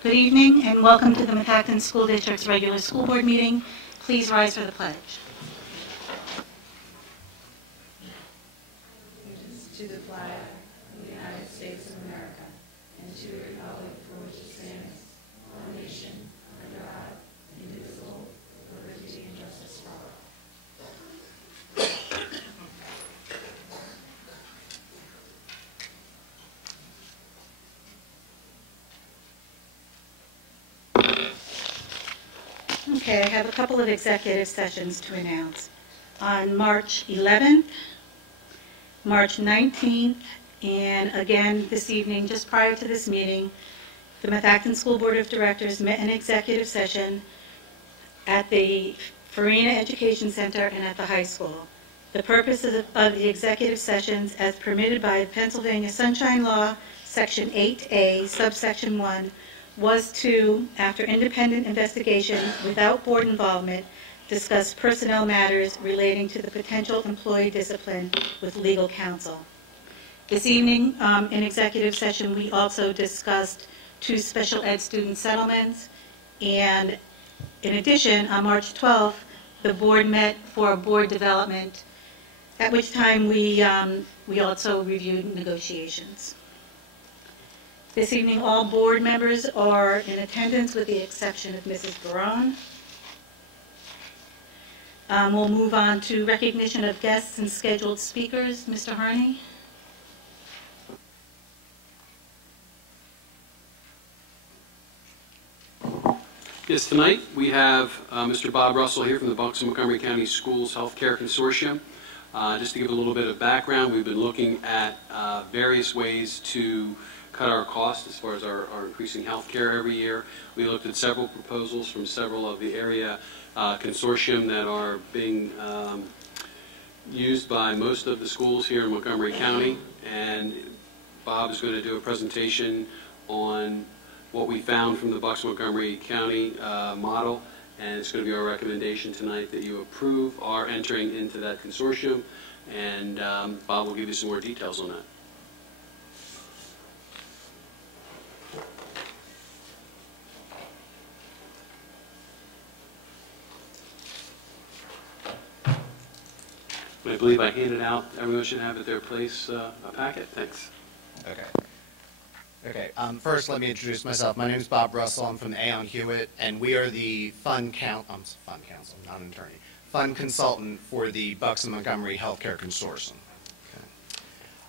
Good evening and welcome to the Methacton School District's regular school board meeting. Please rise for the pledge. Allegiance to the flag of the United States of America and to the republic for which it stands, one nation, under God, indivisible, with liberty and justice for all. Okay, I have a couple of executive sessions to announce. On March 11th, March 19th, and again this evening, just prior to this meeting, the Methacton School Board of Directors met in executive session at the Farina Education Center and at the high school. The purpose of the executive sessions, as permitted by the Pennsylvania Sunshine Law, Section 8A, subsection 1, was to, after independent investigation without board involvement, discuss personnel matters relating to the potential employee discipline with legal counsel. This evening, in executive session, we also discussed 2 special ed student settlements, and in addition, on March 12th, the board met for board development, at which time we also reviewed negotiations. This evening, all board members are in attendance with the exception of Mrs. Barone. We'll move on to recognition of guests and scheduled speakers. Mr. Harney. Yes, tonight we have Mr. Bob Russell here from the Bucks and Montgomery County Schools Healthcare Consortium. Just to give a little bit of background, we've been looking at various ways to cut our costs as far as our increasing health care every year. We looked at several proposals from several of the area consortium that are being used by most of the schools here in Montgomery County, and Bob is going to do a presentation on what we found from the Bucks Montgomery County model, and it's going to be our recommendation tonight that you approve our entering into that consortium, and Bob will give you some more details on that. I believe I handed out, everyone should have at their place a packet. Thanks. Okay. First, let me introduce myself. My name is Bob Russell. I'm from Aon Hewitt, and we are the fund counsel, not an attorney, fund consultant for the Bucks and Montgomery Healthcare Consortium.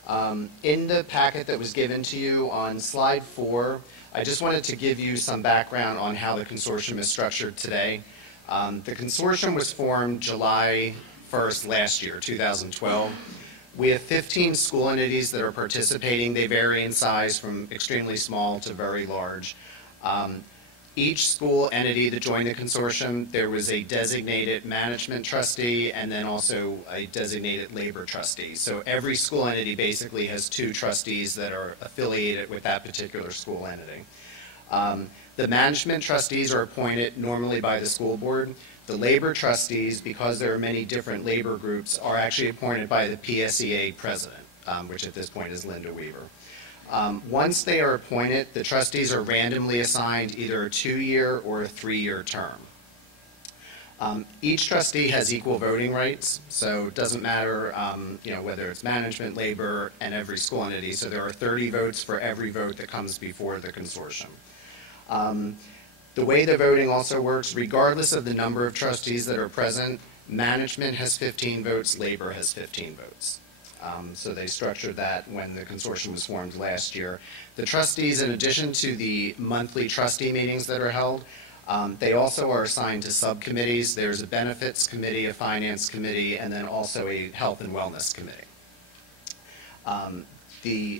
Okay. In the packet that was given to you on slide 4, I just wanted to give you some background on how the consortium is structured today. The consortium was formed July 1st last year, 2012. We have 15 school entities that are participating. They vary in size from extremely small to very large. Each school entity that joined the consortium, there was a designated management trustee and then also a designated labor trustee. So every school entity basically has 2 trustees that are affiliated with that particular school entity. The management trustees are appointed normally by the school board. The labor trustees, because there are many different labor groups, are actually appointed by the PSEA president, which at this point is Linda Weaver. Once they are appointed, the trustees are randomly assigned either a 2-year or a 3-year term. Each trustee has equal voting rights, so it doesn't matter whether it's management, labor, and every school entity. So there are 30 votes for every vote that comes before the consortium. The way the voting also works, regardless of the number of trustees that are present, management has 15 votes, labor has 15 votes. So they structured that when the consortium was formed last year. The trustees, in addition to the monthly trustee meetings that are held, they also are assigned to subcommittees. There's a benefits committee, a finance committee, and then also a health and wellness committee. The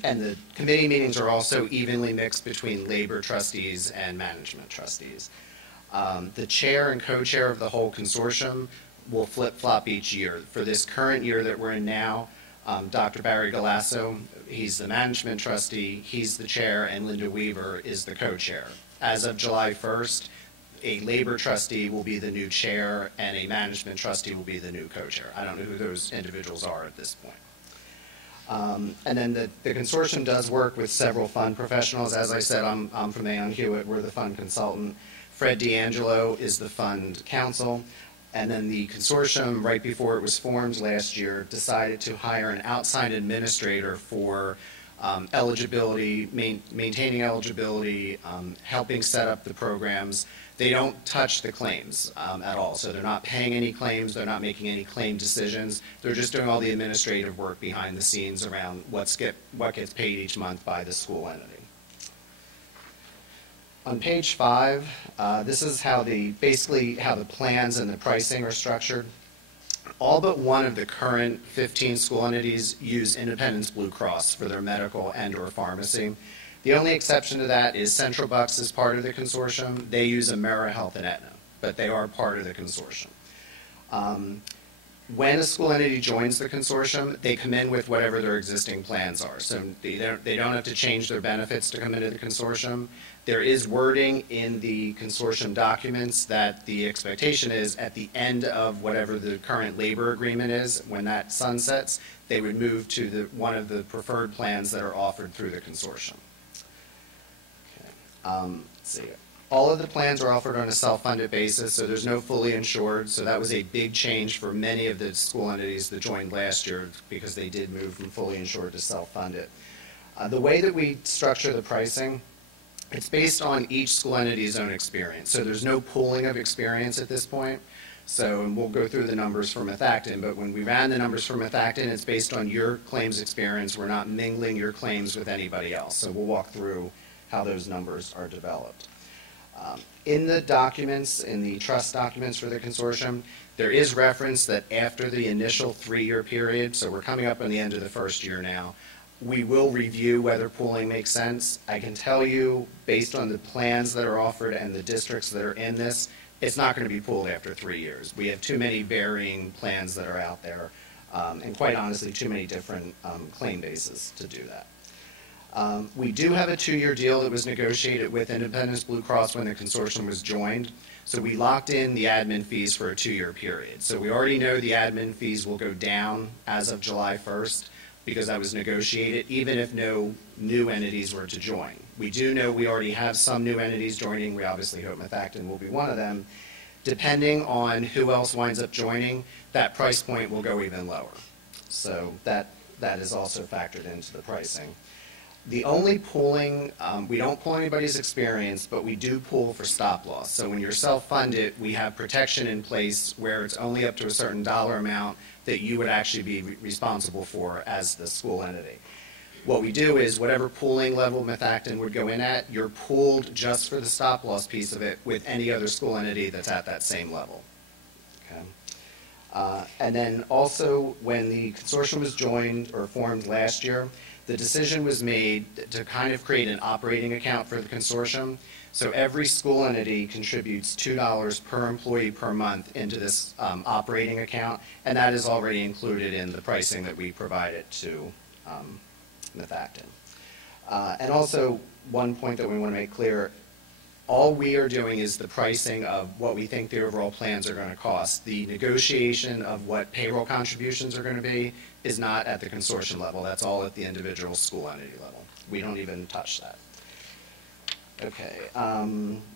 committee meetings are also evenly mixed between labor trustees and management trustees. The chair and co-chair of the whole consortium will flip-flop each year. For this current year that we're in now, Dr. Barry Galasso, he's the management trustee, he's the chair, and Linda Weaver is the co-chair. As of July 1st, a labor trustee will be the new chair and a management trustee will be the new co-chair. I don't know who those individuals are at this point. And then the consortium does work with several fund professionals. As I said, I'm from Aon Hewitt. We're the fund consultant. Fred D'Angelo is the fund counsel. And then the consortium, right before it was formed last year, decided to hire an outside administrator for eligibility, maintaining eligibility, helping set up the programs. They don't touch the claims at all. So they're not paying any claims. They're not making any claim decisions. They're just doing all the administrative work behind the scenes around what gets paid each month by the school entity. On page 5, this is basically how the plans and the pricing are structured. All but one of the current 15 school entities use Independence Blue Cross for their medical and/or pharmacy. The only exception to that is Central Bucks is part of the consortium. They use AmeriHealth and Aetna, but they are part of the consortium. When a school entity joins the consortium, they come in with whatever their existing plans are. So they don't have to change their benefits to come into the consortium. There is wording in the consortium documents that the expectation is at the end of whatever the current labor agreement is, when that sunsets, they would move to one of the preferred plans that are offered through the consortium. Okay. Let's see. All of the plans are offered on a self-funded basis, so there's no fully insured. So that was a big change for many of the school entities that joined last year because they did move from fully insured to self-funded. The way that we structure the pricing, it's based on each school entity's own experience. So there's no pooling of experience at this point. So, and we'll go through the numbers for Methacton, but when we ran the numbers for Methacton, it's based on your claims experience. We're not mingling your claims with anybody else. So we'll walk through how those numbers are developed. In the documents, in the trust documents for the consortium, there is reference that after the initial 3-year period, so we're coming up on the end of the first year now, we will review whether pooling makes sense. I can tell you, based on the plans that are offered and the districts that are in this, it's not going to be pooled after 3 years. We have too many varying plans that are out there, and quite honestly, too many different claim bases to do that. We do have a 2-year deal that was negotiated with Independence Blue Cross when the consortium was joined. So we locked in the admin fees for a 2-year period. So we already know the admin fees will go down as of July 1st because that was negotiated, even if no new entities were to join. We do know we already have some new entities joining. We obviously hope Methacton will be one of them. Depending on who else winds up joining, that price point will go even lower. So that is also factored into the pricing. The only pooling, we don't pool anybody's experience, but we do pool for stop loss. So when you're self-funded, we have protection in place where it's only up to a certain dollar amount that you would actually be responsible for as the school entity. What we do is whatever pooling level Methacton would go in at, you're pooled just for the stop loss piece of it with any other school entity that's at that same level. Okay. And then also when the consortium was joined or formed last year, the decision was made to kind of create an operating account for the consortium. So every school entity contributes $2 per employee per month into this operating account, and that is already included in the pricing that we provided to Methacton. And also, one point that we want to make clear, all we are doing is the pricing of what we think the overall plans are going to cost. The negotiation of what payroll contributions are going to be is not at the consortium level. That's all at the individual school entity level. We don't even touch that. Okay,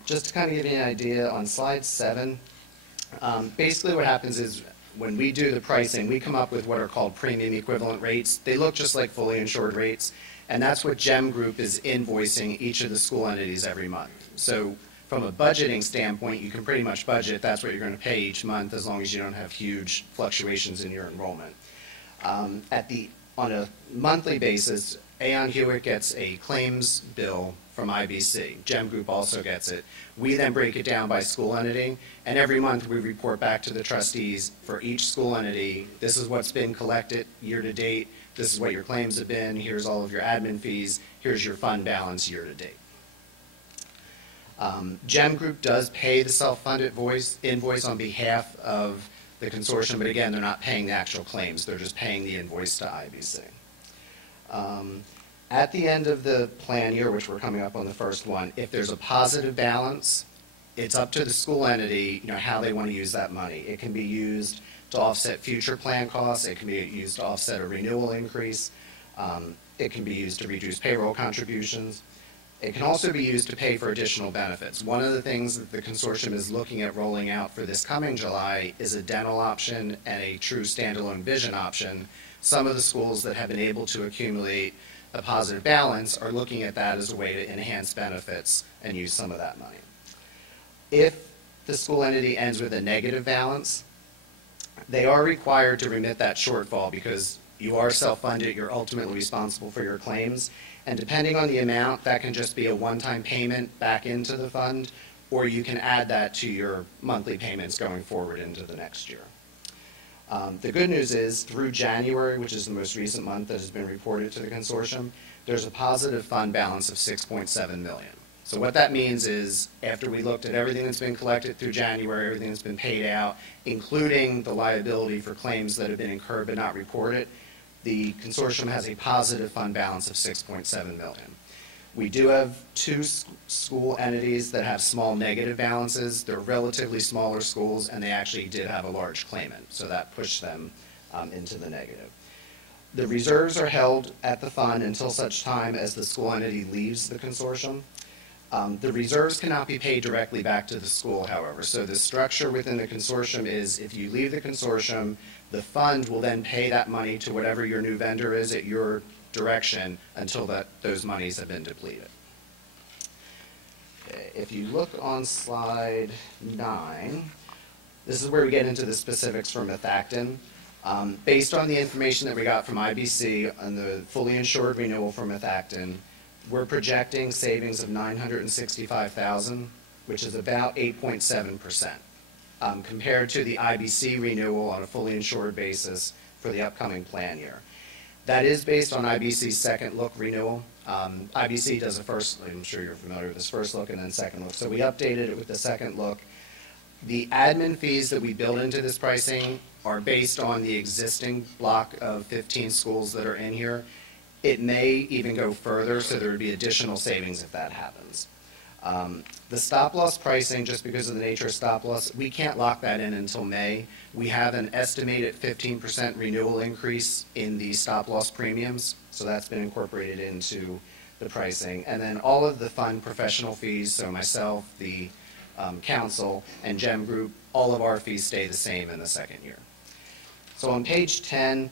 just to kind of give you an idea, on slide 7, basically what happens is when we do the pricing, we come up with what are called premium equivalent rates. They look just like fully insured rates, and that's what GEM Group is invoicing each of the school entities every month. So from a budgeting standpoint, you can pretty much budget. That's what you're going to pay each month as long as you don't have huge fluctuations in your enrollment. On a monthly basis, Aon Hewitt gets a claims bill from IBC. GEM Group also gets it. We then break it down by school entity, and every month we report back to the trustees for each school entity. This is what's been collected year to date. This is what your claims have been. Here's all of your admin fees. Here's your fund balance year to date. GEM Group does pay the self-funded invoice on behalf of the consortium, but again, they're not paying the actual claims. They're just paying the invoice to IBC. At the end of the plan year, which we're coming up on the first one, if there's a positive balance, it's up to the school entity, how they want to use that money. It can be used to offset future plan costs. It can be used to offset a renewal increase. It can be used to reduce payroll contributions. It can also be used to pay for additional benefits. One of the things that the consortium is looking at rolling out for this coming July is a dental option and a true standalone vision option. Some of the schools that have been able to accumulate a positive balance are looking at that as a way to enhance benefits and use some of that money. If the school entity ends with a negative balance, they are required to remit that shortfall because you are self-funded, you're ultimately responsible for your claims, and depending on the amount, that can just be a one-time payment back into the fund, or you can add that to your monthly payments going forward into the next year. The good news is, through January, which is the most recent month that has been reported to the consortium, there's a positive fund balance of $6.7 million. So what that means is, after we looked at everything that's been collected through January, everything that's been paid out, including the liability for claims that have been incurred but not reported, the consortium has a positive fund balance of $6.7 million. We do have two school entities that have small negative balances. They're relatively smaller schools, and they actually did have a large claimant, so that pushed them into the negative. The reserves are held at the fund until such time as the school entity leaves the consortium. The reserves cannot be paid directly back to the school, however. So the structure within the consortium is, if you leave the consortium, the fund will then pay that money to whatever your new vendor is at your direction until those monies have been depleted. Okay, if you look on slide 9, this is where we get into the specifics for Methacton. Based on the information that we got from IBC on the fully insured renewal for Methacton, we're projecting savings of $965,000, which is about 8.7%, compared to the IBC renewal on a fully insured basis for the upcoming plan year. That is based on IBC's second look renewal. IBC does a first, I'm sure you're familiar with this first look and then second look. So we updated it with the second look. The admin fees that we build into this pricing are based on the existing block of 15 schools that are in here. It may even go further, so there would be additional savings if that happens. The stop-loss pricing, just because of the nature of stop-loss, we can't lock that in until May. We have an estimated 15% renewal increase in the stop-loss premiums, so that's been incorporated into the pricing. And then all of the fund professional fees, so myself, the council, and GEM Group, all of our fees stay the same in the second year. So on page 10,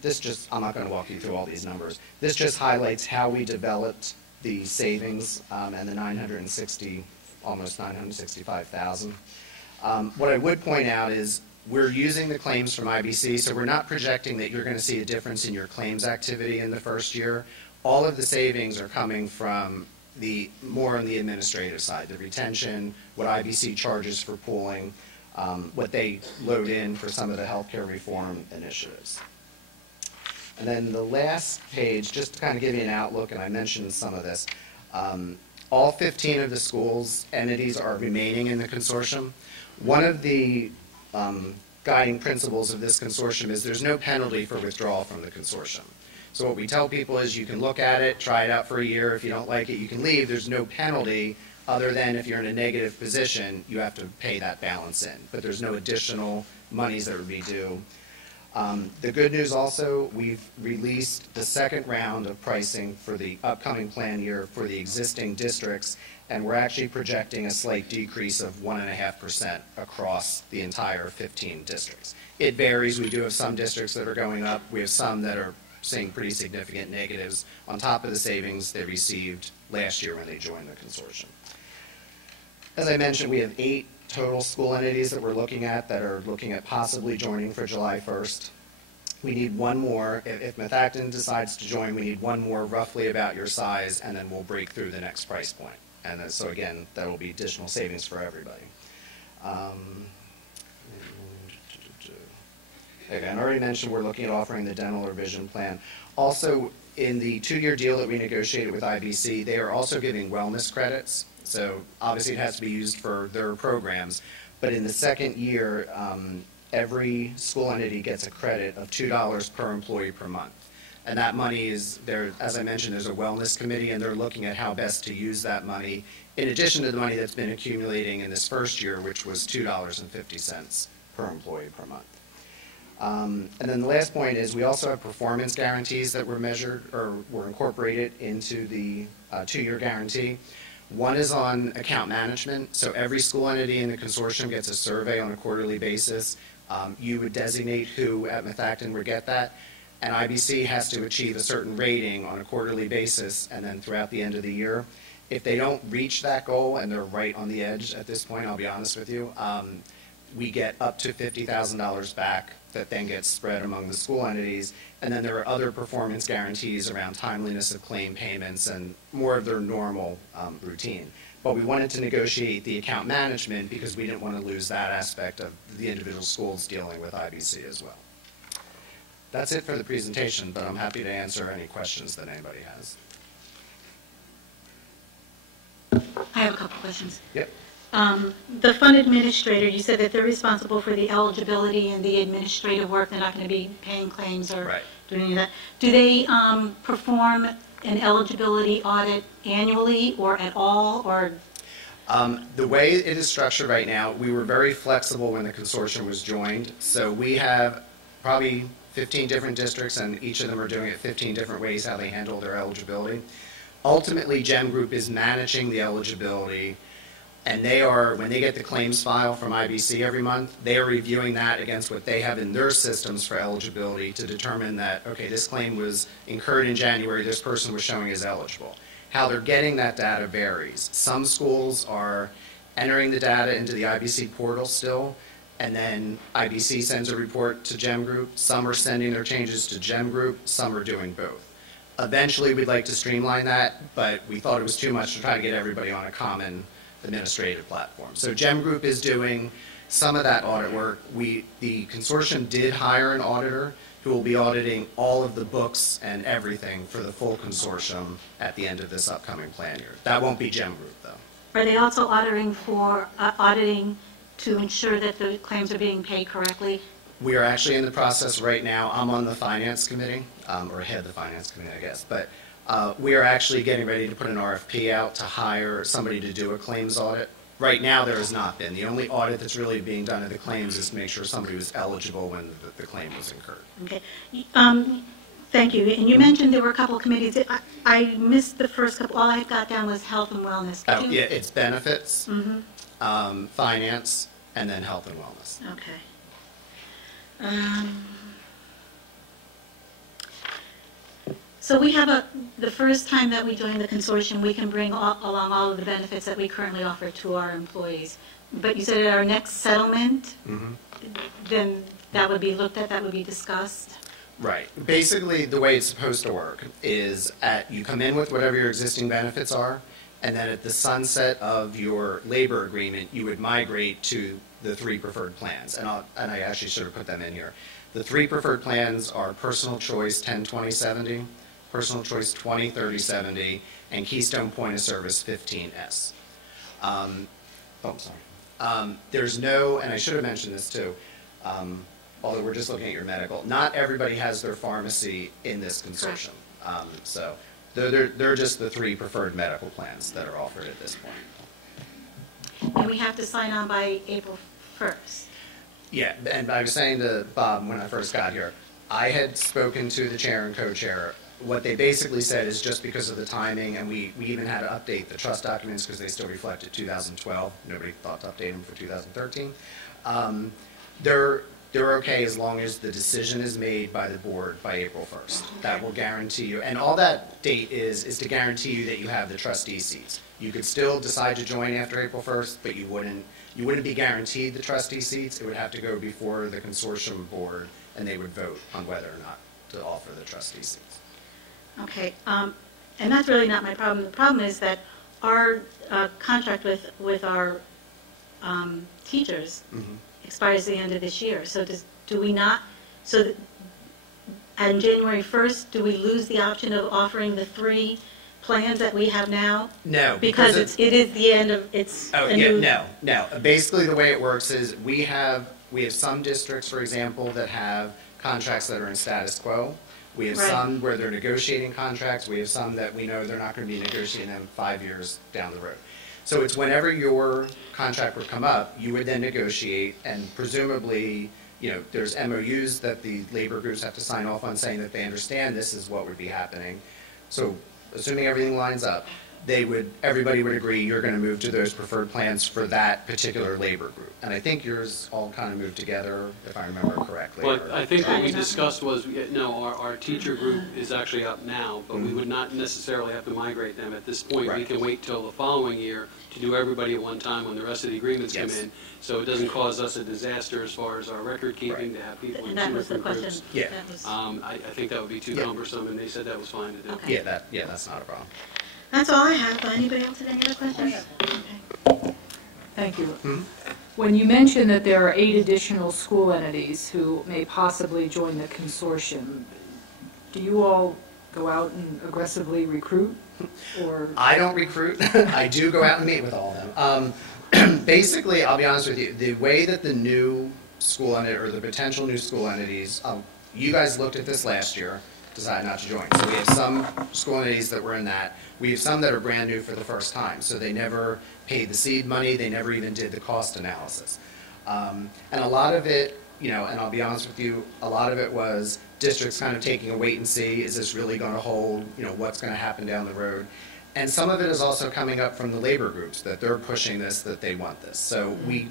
I'm not going to walk you through all these numbers. This just highlights how we developed the savings and the almost $965,000. What I would point out is we're using the claims from IBC, so we're not projecting that you're going to see a difference in your claims activity in the first year. All of the savings are coming from more on the administrative side, the retention, what IBC charges for pooling, what they load in for some of the healthcare reform initiatives. And then the last page, just to kind of give you an outlook, and I mentioned some of this, all 15 of the schools' entities are remaining in the consortium. One of the guiding principles of this consortium is there's no penalty for withdrawal from the consortium. So what we tell people is you can look at it, try it out for a year. If you don't like it, you can leave. There's no penalty other than if you're in a negative position, you have to pay that balance in. But there's no additional monies that would be due. The good news also, we've released the second round of pricing for the upcoming plan year for the existing districts, and we're actually projecting a slight decrease of 1.5% across the entire 15 districts. It varies. We do have some districts that are going up. We have some that are seeing pretty significant negatives on top of the savings they received last year when they joined the consortium. As I mentioned, we have 8 total school entities that we're looking at that are looking at possibly joining for July 1st. We need one more. If Methacton decides to join, we need one more roughly about your size, and then we'll break through the next price point. And then, so again, that will be additional savings for everybody. Again, I already mentioned we're looking at offering the dental or vision plan. Also, in the 2-year deal that we negotiated with IBC, they are also giving wellness credits. So obviously it has to be used for their programs. But in the second year, every school entity gets a credit of $2 per employee per month. And that money is there, as I mentioned, there's a wellness committee, and they're looking at how best to use that money, in addition to the money that's been accumulating in this first year, which was $2.50 per employee per month. And then the last point is we also have performance guarantees that were measured or were incorporated into the 2-year guarantee. One is on account management. So every school entity in the consortium gets a survey on a quarterly basis. You would designate who at Methacton would get that. And IBC has to achieve a certain rating on a quarterly basis and then throughout the end of the year. If they don't reach that goal, and they're right on the edge at this point, I'll be honest with you, we get up to $50,000 back that then gets spread among the school entities. And then there are other performance guarantees around timeliness of claim payments and more of their normal routine. But we wanted to negotiate the account management because we didn't want to lose that aspect of the individual schools dealing with IBC as well. That's it for the presentation, but I'm happy to answer any questions that anybody has. I have a couple questions. Yep. The fund administrator, you said that they're responsible for the eligibility and the administrative work. They're not going to be paying claims or Right. doing any of that. Do they perform an eligibility audit annually or at all, or? The way it is structured right now, we were very flexible when the consortium was joined. So we have probably 15 different districts, and each of them are doing it 15 different ways how they handle their eligibility. Ultimately, GEM Group is managing the eligibility, and they are, when they get the claims file from IBC every month, they are reviewing that against what they have in their systems for eligibility to determine that, okay, this claim was incurred in January, this person was showing as eligible. How they're getting that data varies. Some schools are entering the data into the IBC portal still, and then IBC sends a report to GEM Group. Some are sending their changes to GEM Group, some are doing both. Eventually, we'd like to streamline that, but we thought it was too much to try to get everybody on a common administrative platform. So GEM Group is doing some of that audit work. The consortium did hire an auditor who will be auditing all of the books and everything for the full consortium at the end of this upcoming plan year. That won't be GEM Group, though. Are they also auditing to ensure that the claims are being paid correctly? We are actually in the process right now. I'm on the finance committee, or head of the finance committee, I guess. But we are actually getting ready to put an RFP out to hire somebody to do a claims audit. Right now, there has not been. The only audit that's really being done of the claims is to make sure somebody was eligible when the claim was incurred. Okay. Thank you. And you mentioned there were a couple of committees. I missed the first couple. All I got down was health and wellness. Oh, yeah, it's benefits, finance, and then health and wellness. Okay. So we have the first time that we join the consortium, we can bring along all of the benefits that we currently offer to our employees. But you said at our next settlement, then that would be looked at, that would be discussed? Right. Basically, the way it's supposed to work is you come in with whatever your existing benefits are, and then at the sunset of your labor agreement, you would migrate to the 3 preferred plans. And I actually should have put them in here. The 3 preferred plans are Personal Choice 10-20-70, Personal Choice 20-30-70, and Keystone Point of Service 15S. There's no, and I should have mentioned this too, although we're just looking at your medical, not everybody has their pharmacy in this consortium. So they're just the 3 preferred medical plans that are offered at this point. And we have to sign on by April 1st. Yeah, and I was saying to Bob when I first got here, I had spoken to the chair and co-chair. What they basically said is just because of the timing, and we even had to update the trust documents because they still reflected 2012. Nobody thought to update them for 2013. They're okay as long as the decision is made by the board by April 1st. That will guarantee you, and all that date is to guarantee you that you have the trustee seats. You could still decide to join after April 1st, but you wouldn't be guaranteed the trustee seats. It would have to go before the consortium board, and they would vote on whether or not to offer the trustee seats. Okay, and that's really not my problem. The problem is that our contract with our teachers expires at the end of this year. So do we not, so on January 1st, do we lose the option of offering the 3 plans that we have now? No. Because it is the end of, No. Basically, the way it works is we have some districts, for example, that have contracts that are in status quo. We have some where they're negotiating contracts. We have some that we know they're not going to be negotiating them 5 years down the road. So it's whenever your contract would come up, you would then negotiate, and presumably there's MOUs that the labor groups have to sign off on saying that they understand this is what would be happening. So assuming everything lines up, everybody would agree you're going to move to those preferred plans for that particular labor group. And I think yours all kind of moved together, if I remember correctly. Well, I think what we discussed was, our teacher group is actually up now, but we would not necessarily have to migrate them at this point. We Right. can wait till the following year to do everybody at one time when the rest of the agreements come Yes. in. So it doesn't cause us a disaster as far as our record keeping to have people in And that two was the different question. groups. Yeah. That was- I think that would be too Yeah. cumbersome, and they said that was fine to do. Okay. Yeah, that's not a problem. That's all I have. Anybody else have any other questions? Okay. Thank you. Hmm? When you mention that there are 8 additional school entities who may possibly join the consortium, do you all go out and aggressively recruit? Or I don't recruit. I do go out and meet with all of them. Basically, I'll be honest with you, the way that the new school entity, or the potential new school entities, you guys looked at this last year, decided not to join. So we have some school entities that were in that. We have some that are brand new for the first time. So they never paid the seed money. They never even did the cost analysis. And a lot of it, and I'll be honest with you, a lot of it was districts kind of taking a wait and see. Is this really going to hold? What's going to happen down the road? And some of it is also coming up from the labor groups that they're pushing this, that they want this. So we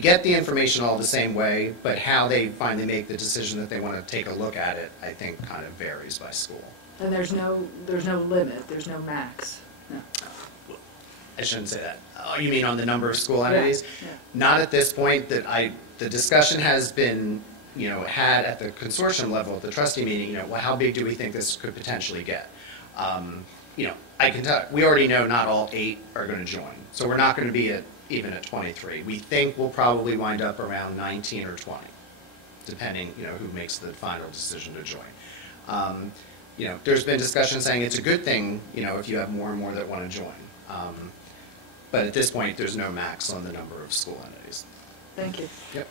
get the information all the same way, but how they finally make the decision that they want to take a look at it, I think, kind of varies by school. and there's no limit, there's no max? No. I shouldn't say that. Oh, you mean on the number of school entities? Yeah. Not at this point. The discussion has been, had at the consortium level, at the trustee meeting, well, how big do we think this could potentially get? I can tell, we already know not all 8 are going to join. So we're not going to be even at 23. We think we'll probably wind up around 19 or 20, depending, who makes the final decision to join. There's been discussion saying it's a good thing, if you have more and more that want to join. But at this point, there's no max on the number of school entities. Thank you. Yep.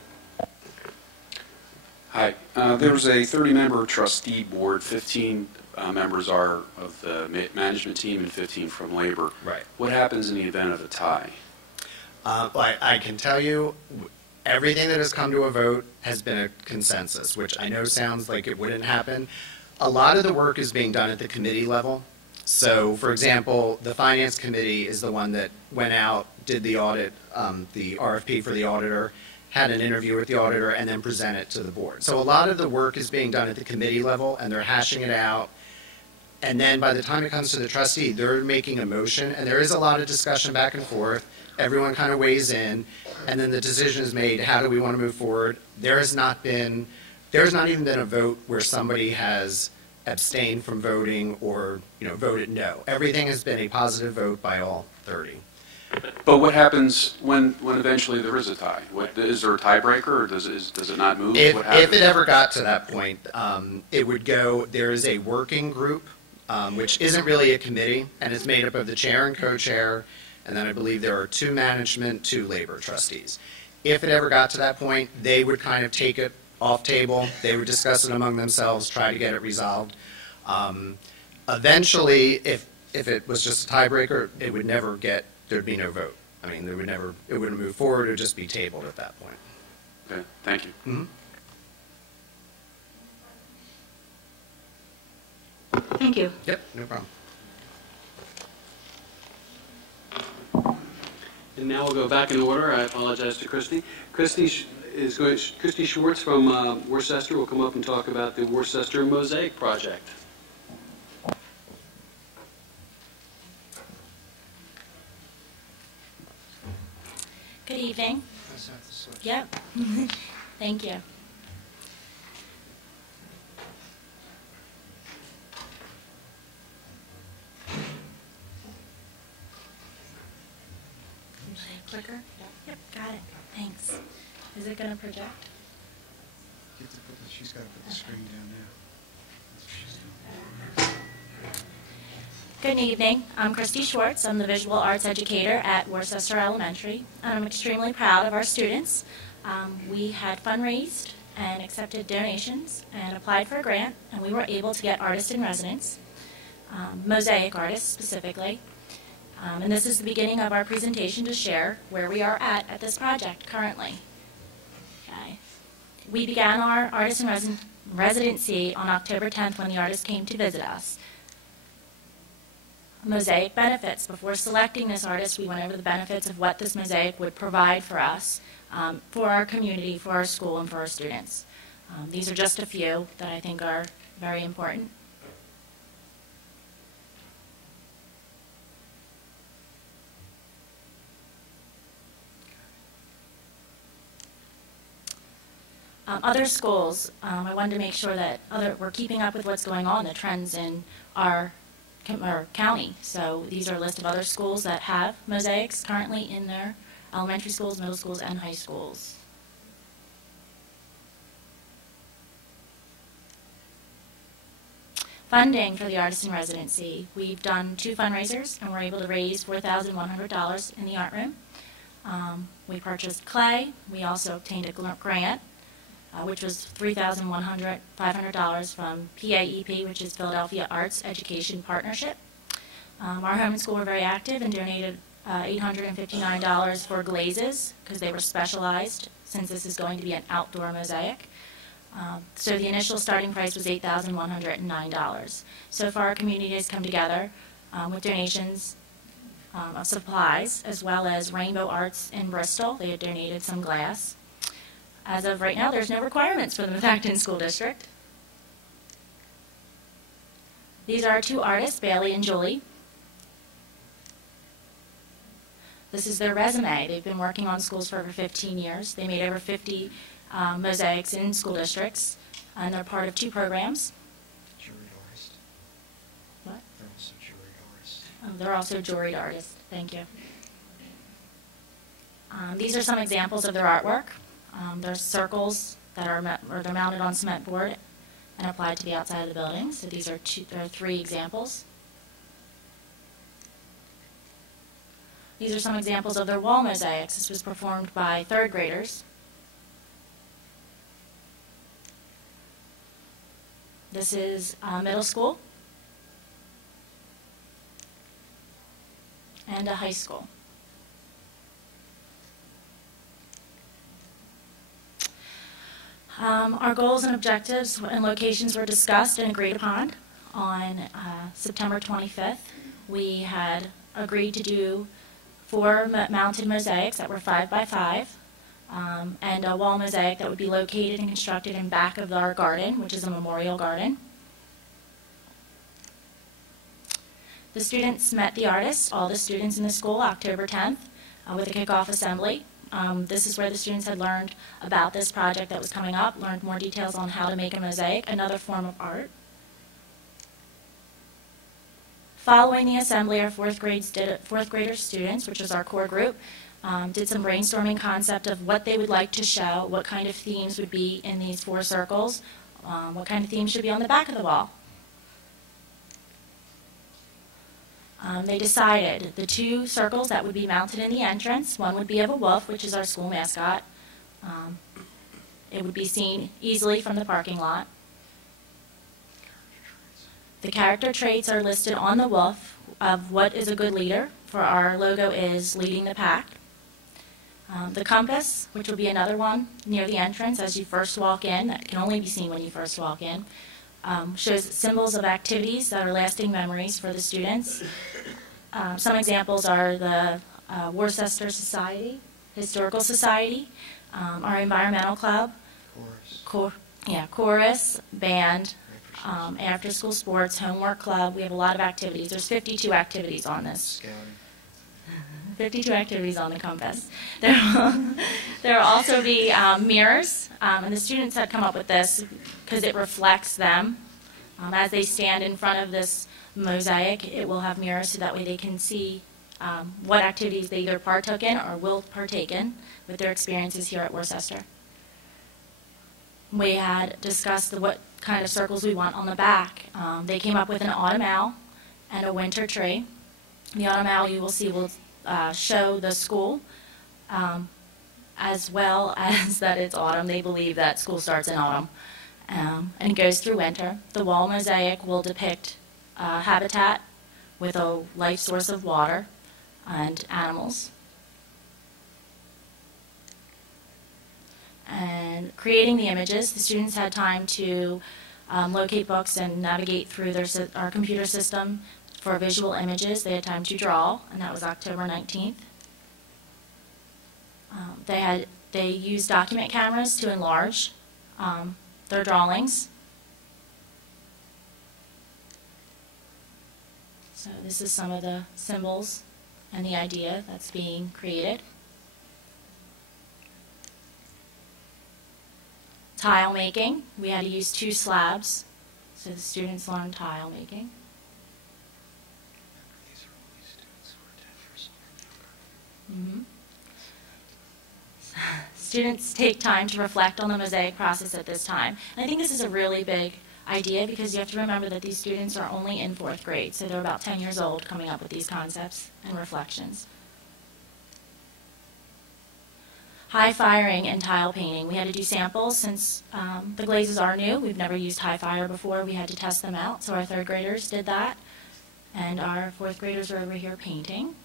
Hi. There's a 30-member trustee board. 15 members are of the management team and 15 from labor. Right. What happens in the event of a tie? I can tell you, everything that has come to a vote has been a consensus, which I know sounds like it wouldn't happen. A lot of the work is being done at the committee level. So, for example, the Finance Committee is the one that went out, did the audit, the RFP for the auditor, had an interview with the auditor, and then present it to the board. So a lot of the work is being done at the committee level, and they're hashing it out. And then by the time it comes to the trustee, they're making a motion, and there is a lot of discussion back and forth. Everyone kind of weighs in, and then the decision is made, how do we want to move forward? There's not even been a vote where somebody has abstained from voting or, voted no. Everything has been a positive vote by all 30. But what happens when eventually there is a tie? Is there a tiebreaker, or does it not move? What happens? If it ever got to that point, it would go, there is a working group, which isn't really a committee, and it's made up of the chair and co-chair, and then I believe there are 2 management, 2 labor trustees. If it ever got to that point, they would kind of take it off table. They would discuss it among themselves, try to get it resolved. Eventually, if it was just a tiebreaker, it would never get, there'd be no vote. I mean, it wouldn't move forward, it would just be tabled at that point. Okay, thank you. Mm-hmm. Thank you. Yep, no problem. And now we'll go back in order. I apologize to Christy. Christy Schwartz from Worcester will come up and talk about the Worcester Mosaic Project. Good evening. Yep. Thank you. Clicker? Yep, got it. Thanks. Is it going to project? She's got to put the screen down now. That's what she's doing. Good evening. I'm Christy Schwartz. I'm the visual arts educator at Worcester Elementary. I'm extremely proud of our students. We had fundraised and accepted donations and applied for a grant, and we were able to get artists in residence, mosaic artists specifically. And this is the beginning of our presentation to share where we are at this project currently. Okay. We began our artist in residency on October 10th when the artist came to visit us. Mosaic benefits. Before selecting this artist, we went over the benefits of what this mosaic would provide for us, for our community, for our school, and for our students. These are just a few that I think are very important. Other schools, I wanted to make sure that we're keeping up with what's going on, the trends in our county. So these are a list of other schools that have mosaics currently in their elementary schools, middle schools, and high schools. Funding for the Artist in Residency. We've done 2 fundraisers, and we're able to raise $4,100 in the art room. We purchased clay. We also obtained a grant, which was $3,500 from PAEP, which is Philadelphia Arts Education Partnership. Our home and school were very active and donated $859 for glazes because they were specialized, since this is going to be an outdoor mosaic. So the initial starting price was $8,109. So far, our community has come together with donations of supplies, as well as Rainbow Arts in Bristol. They had donated some glass. As of right now, there's no requirements for the Methacton School District. These are our 2 artists, Bailey and Julie. This is their resume. They've been working on schools for over 15 years. They made over 50 mosaics in school districts, and they're part of 2 programs. Juried artist. What? They're also juried artists. They're also juried artists. Thank you. These are some examples of their artwork. There's circles that they're mounted on cement board and applied to the outside of the building. So these are 3 examples. These are some examples of their wall mosaics. This was performed by 3rd graders. This is middle school and a high school. Our goals and objectives and locations were discussed and agreed upon on September 25th. We had agreed to do 4 mounted mosaics that were 5 by 5. And a wall mosaic that would be located and constructed in back of our garden, which is a memorial garden. The students met the artist, all the students in the school, October 10th, with a kickoff assembly. This is where the students had learned about this project that was coming up, learned more details on how to make a mosaic, another form of art. Following the assembly, our 4th grader students, which was our core group, did some brainstorming concept of what they would like to show, what kind of themes would be in these 4 circles, what kind of themes should be on the back of the wall. They decided the 2 circles that would be mounted in the entrance, one would be of a wolf, which is our school mascot. It would be seen easily from the parking lot. The character traits are listed on the wolf of what is a good leader, for our logo is leading the pack. The compass, which will be another one near the entrance as you first walk in, that can only be seen when you first walk in, shows symbols of activities that are lasting memories for the students. Some examples are the Worcester Society, Historical Society, our environmental club, chorus, band, after-school sports, homework club. We have a lot of activities. There's 52 activities on this. Scouting. 52 activities on the compass. There will also be mirrors, and the students had come up with this because it reflects them. As they stand in front of this mosaic, it will have mirrors so that way they can see what activities they either partook in or will partake in with their experiences here at Worcester. We had discussed what kind of circles we want on the back. They came up with an autumn owl and a winter tree. The autumn owl, you will see, will show the school, as well as that it's autumn. They believe that school starts in autumn and goes through winter. The wall mosaic will depict habitat with a life source of water and animals. and creating the images. The students had time to locate books and navigate through our computer system for visual images. They had time to draw, and that was October 19th. They used document cameras to enlarge their drawings. So this is some of the symbols and the idea that's being created. Tile making. We had to use 2 slabs, so the students learned tile making. These are only students who are 10 years old. Students take time to reflect on the mosaic process at this time. And I think this is a really big idea because you have to remember that these students are only in 4th grade, so they're about 10 years old coming up with these concepts and reflections. High firing and tile painting. We had to do samples since the glazes are new. We've never used high fire before. We had to test them out, so our 3rd graders did that. And our 4th graders are over here painting.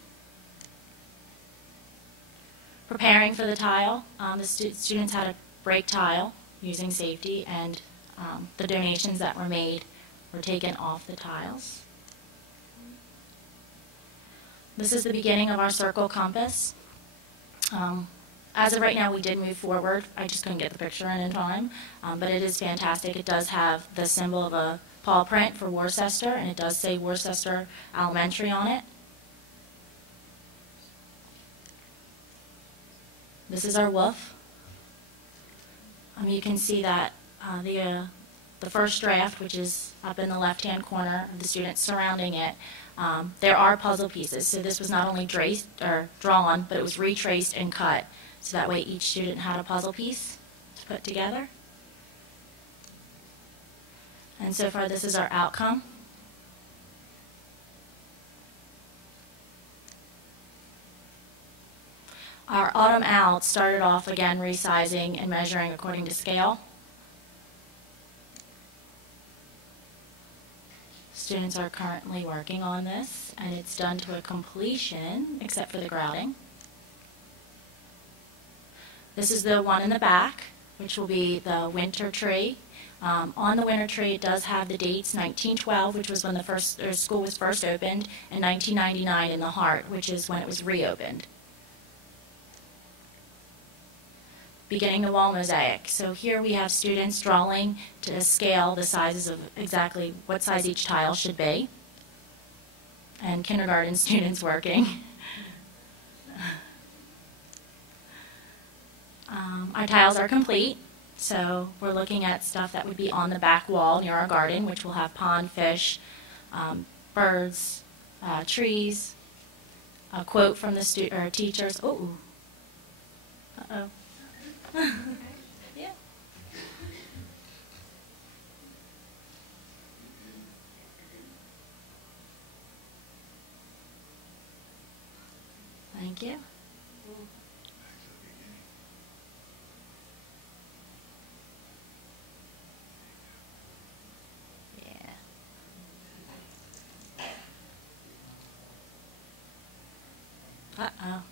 Preparing for the tile. The students had to break tile using safety, and the donations that were made were taken off the tiles. This is the beginning of our circle compass. As of right now, we did move forward. I just couldn't get the picture in time, but it is fantastic. It does have the symbol of a paw print for Worcester, and it does say Worcester Elementary on it. This is our woof. You can see that the first draft, which is up in the left-hand corner of the students surrounding it, there are puzzle pieces. So this was not only drawn, but it was retraced and cut. So that way each student had a puzzle piece to put together. And so far this is our outcome. Our autumn out started off again resizing and measuring according to scale. Students are currently working on this, and it's done to a completion except for the grouting. This is the one in the back, which will be the winter tree. On the winter tree, it does have the dates 1912, which was when the school was first opened, and 1999 in the heart, which is when it was reopened. Beginning the wall mosaic. So here we have students drawing to scale the sizes of exactly what size each tile should be, and kindergarten students working. Our tiles are complete, so we're looking at stuff that would be on the back wall near our garden, which will have pond, fish, birds, trees, a quote from the teachers. Oh, uh-oh. Yeah. Thank you. Yeah. Uh-oh.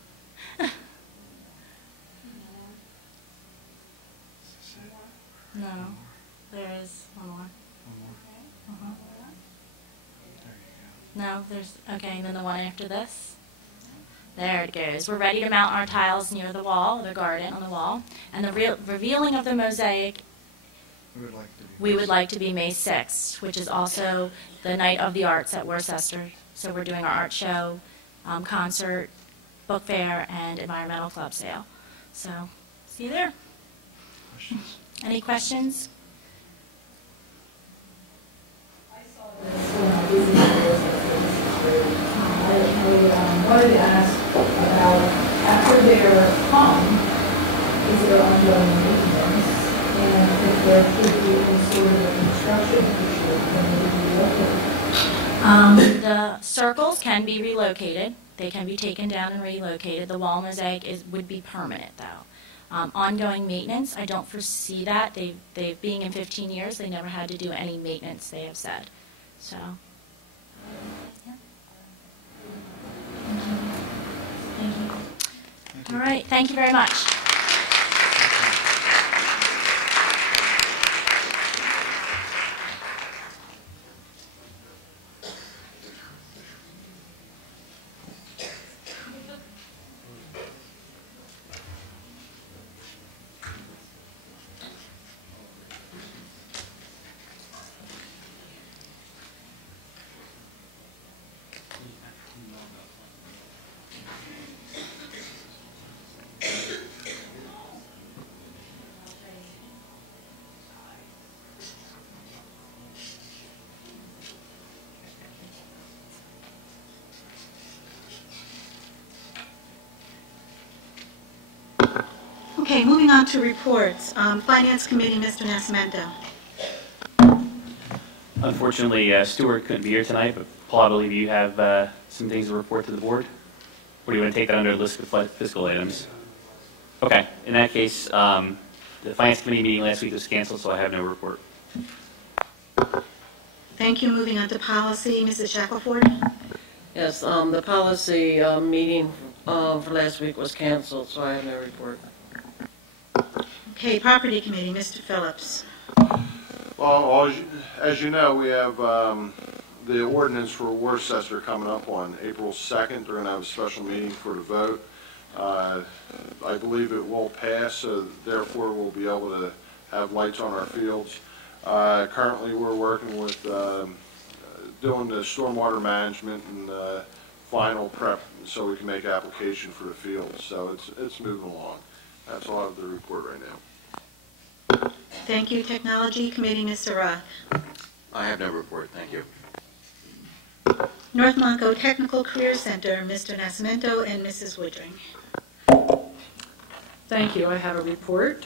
No, there is one more. No, there's, okay, and then the one after this. There it goes. We're ready to mount our tiles near the wall, the garden on the wall. And the revealing of the mosaic, we would like to be May 6th, which is also the night of the arts at Worcester. So we're doing our art show, concert, book fair, and environmental club sale. So, see you there. Questions? Any questions? I saw this when I visited I wanted to ask about, after they're hung, is there ongoing maintenance? And if there could be any sort of a construction issue, then it would be located? The circles can be relocated. They can be taken down and relocated. The wall mosaic would be permanent, though. Ongoing maintenance, I don't foresee that. They've being in 15 years, they never had to do any maintenance, they have said. So, yeah. Thank you. All right, thank you very much. Okay, moving on to reports. Finance Committee, Mr. Nascimento. Unfortunately, Stuart couldn't be here tonight, but Paul, I believe you have some things to report to the board? Or do you want to take that under the list of fiscal items? Okay, in that case, the Finance Committee meeting last week was canceled, so I have no report. Thank you. Moving on to policy, Mrs. Shackelford. Yes, the policy meeting for last week was canceled, so I have no report. Okay, Property Committee, Mr. Phillips. Well, as you know, we have the ordinance for Worcester coming up on April 2nd. They're going to have a special meeting for the vote. I believe it will pass, so therefore we'll be able to have lights on our fields. Currently, we're working with doing the stormwater management and final prep so we can make application for the fields. So it's moving along. That's all I have to report right now. Thank you. Technology Committee, Mr. Roth. I have no report, thank you. North Monco Technical Career Center, Mr. Nascimento and Mrs. Woodring. Thank you. I have a report.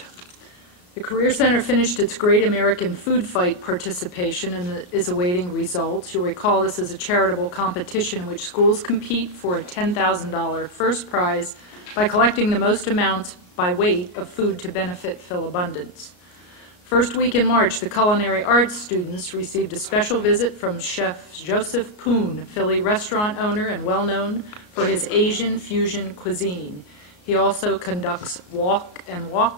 The Career Center finished its Great American Food Fight participation and is awaiting results. You'll recall this is a charitable competition in which schools compete for a $10,000 first prize by collecting the most amounts by weight of food to benefit Philabundance. First week in March, the culinary arts students received a special visit from Chef Joseph Poon, Philly restaurant owner and well-known for his Asian fusion cuisine. He also conducts walk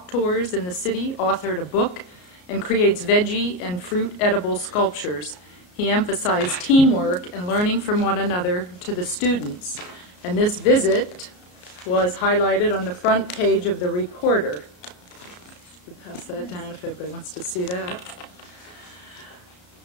tours in the city, authored a book, and creates veggie and fruit edible sculptures. He emphasized teamwork and learning from one another to the students. And this visit was highlighted on the front page of the Recorder. We'll pass that down if everybody wants to see that.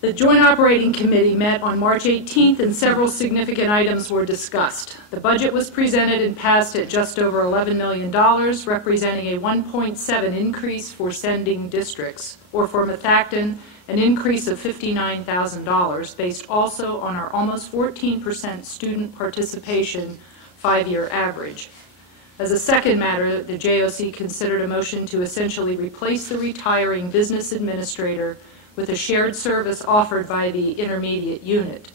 The Joint Operating Committee met on March 18th and several significant items were discussed. The budget was presented and passed at just over $11 million, representing a 1.7 increase for sending districts, or for Methacton, an increase of $59,000, based also on our almost 14% student participation 5-year average. As a second matter, the JOC considered a motion to essentially replace the retiring business administrator with a shared service offered by the intermediate unit.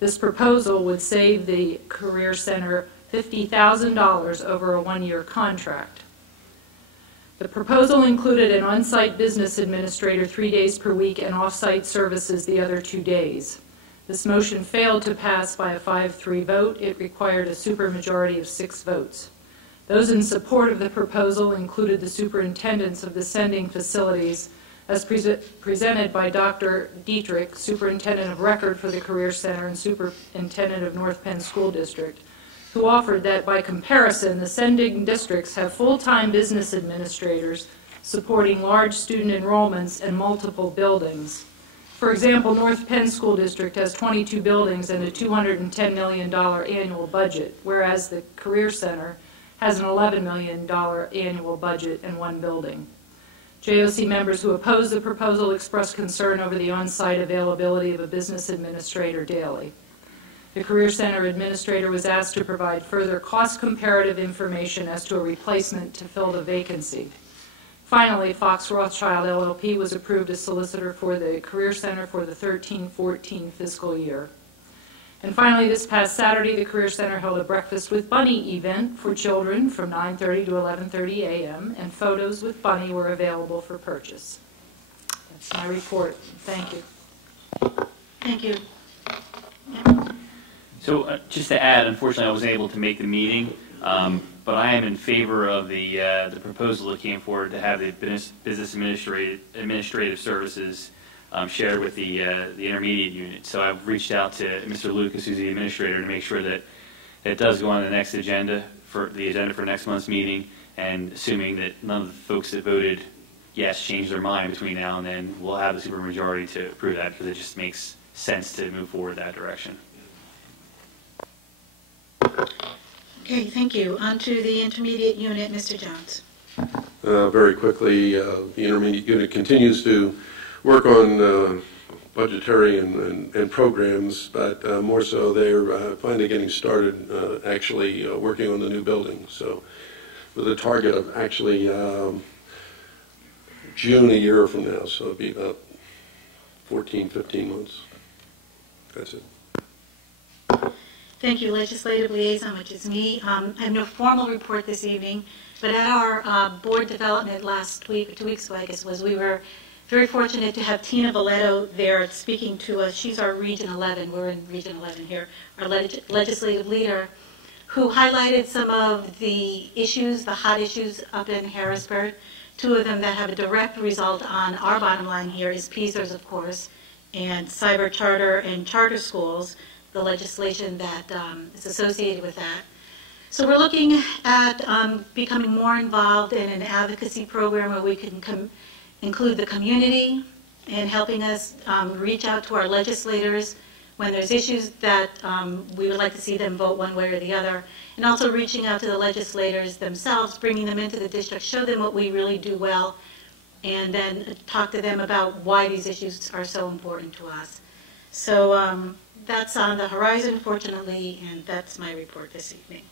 This proposal would save the Career Center $50,000 over a 1-year contract. The proposal included an on-site business administrator 3 days per week and off-site services the other 2 days. This motion failed to pass by a 5-3 vote. It required a supermajority of 6 votes. Those in support of the proposal included the superintendents of the sending facilities, as presented by Dr. Dietrich, Superintendent of Record for the Career Center and Superintendent of North Penn School District, who offered that by comparison, the sending districts have full-time business administrators supporting large student enrollments and multiple buildings. For example, North Penn School District has 22 buildings and a $210 million annual budget, whereas the Career Center has an $11 million annual budget and 1 building. JOC members who oppose the proposal expressed concern over the on-site availability of a business administrator daily. The Career Center administrator was asked to provide further cost-comparative information as to a replacement to fill the vacancy. Finally, Fox Rothschild LLP was approved as solicitor for the Career Center for the 13-14 fiscal year. And finally, this past Saturday, the Career Center held a Breakfast with Bunny event for children from 9:30 to 11:30 a.m., and photos with Bunny were available for purchase. That's my report. Thank you. Thank you. So just to add, unfortunately, I wasn't able to make the meeting, but I am in favor of the proposal that came forward to have the business administrative services shared with the intermediate unit. So I've reached out to Mr. Lucas, who's the administrator, to make sure that it does go on the next agenda for next month's meeting, and assuming that none of the folks that voted yes change their mind between now and then, we'll have the supermajority to approve that, because it just makes sense to move forward that direction. Okay, thank you. On to the intermediate unit, Mr. Jones. Very quickly, the intermediate unit continues to work on budgetary and programs, but more so they're finally getting started actually working on the new building. So with a target of actually June a year from now, so it'll be about 14, 15 months. That's it. Thank you, Legislative Liaison, which is me. I have no formal report this evening, but at our board development last week, or 2 weeks ago, I guess it was, we were very fortunate to have Tina Valetto there speaking to us. She's our Region 11. We're in Region 11 here, our legislative leader, who highlighted some of the issues, the hot issues up in Harrisburg. Two of them that have a direct result on our bottom line here is PSERS, of course, and cyber charter and charter schools, the legislation that is associated with that. So we're looking at becoming more involved in an advocacy program where we can include the community in helping us reach out to our legislators when there's issues that we would like to see them vote one way or the other, and also reaching out to the legislators themselves, bringing them into the district, show them what we really do well, and then talk to them about why these issues are so important to us. So that's on the horizon, fortunately, and that's my report this evening.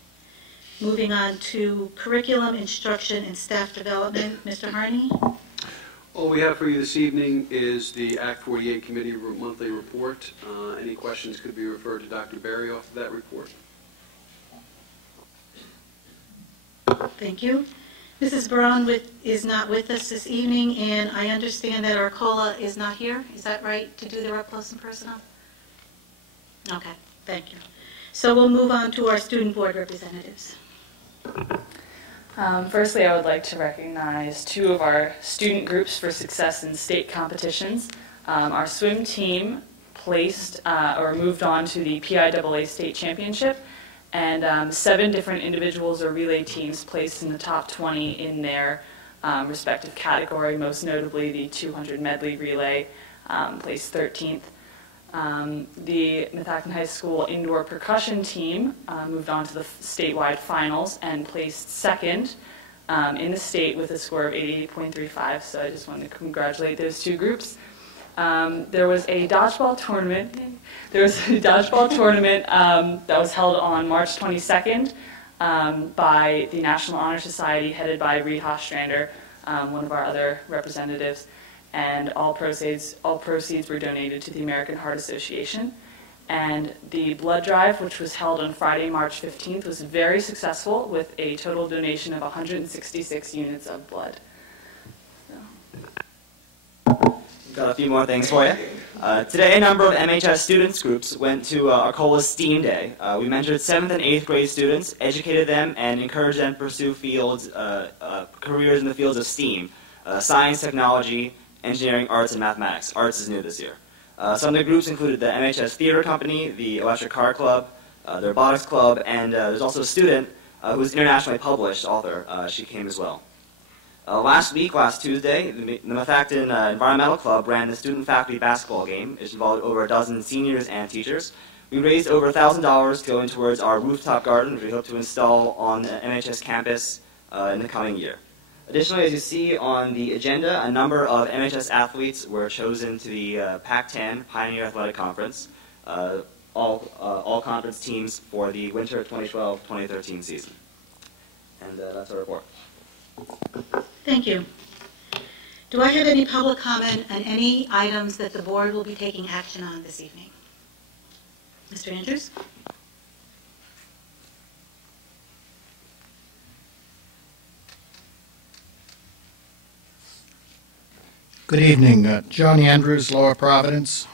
Moving on to curriculum, instruction, and staff development. Mr. Harney? All we have for you this evening is the Act 48 Committee monthly report. Any questions could be referred to Dr. Berry off of that report. Thank you. Mrs. Brown is not with us this evening, and I understand that Arcola is not here. Is that right, to do the up close and personal? Okay, thank you. So we'll move on to our student board representatives. Firstly, I would like to recognize two of our student groups for success in state competitions. Our swim team placed or moved on to the PIAA State Championship, and 7 different individuals or relay teams placed in the top 20 in their respective category, most notably the 200 medley relay placed 13th. The Methacton High School indoor percussion team moved on to the statewide finals and placed 2nd in the state with a score of 88.35, so I just wanted to congratulate those two groups. There was a dodgeball tournament. That was held on March 22nd by the National Honor Society, headed by Reed Hostrander, one of our other representatives. And all proceeds were donated to the American Heart Association. And the blood drive, which was held on Friday, March 15th, was very successful with a total donation of 166 units of blood. Got a few more things for you. Today, a number of MHS students groups went to Arcola's STEAM Day. We mentored 7th and 8th grade students, educated them, and encouraged them to pursue careers in the fields of STEAM, science, technology, engineering, arts, and mathematics. Arts is new this year. Some of the groups included the MHS Theater Company, the Electric Car Club, the Robotics Club, and there's also a student who's internationally published author. She came as well. Last Tuesday, the Methacton Environmental Club ran the student-faculty basketball game. It involved over a dozen seniors and teachers. We raised over $1,000 going towards our rooftop garden, which we hope to install on the MHS campus in the coming year. Additionally, as you see on the agenda, a number of MHS athletes were chosen to the Pac-10 Pioneer Athletic Conference, all conference teams for the winter 2012-2013 season. And that's our report. Thank you. Do I have any public comment on any items that the board will be taking action on this evening? Mr. Andrews? Good evening. John Andrews, Lower Providence.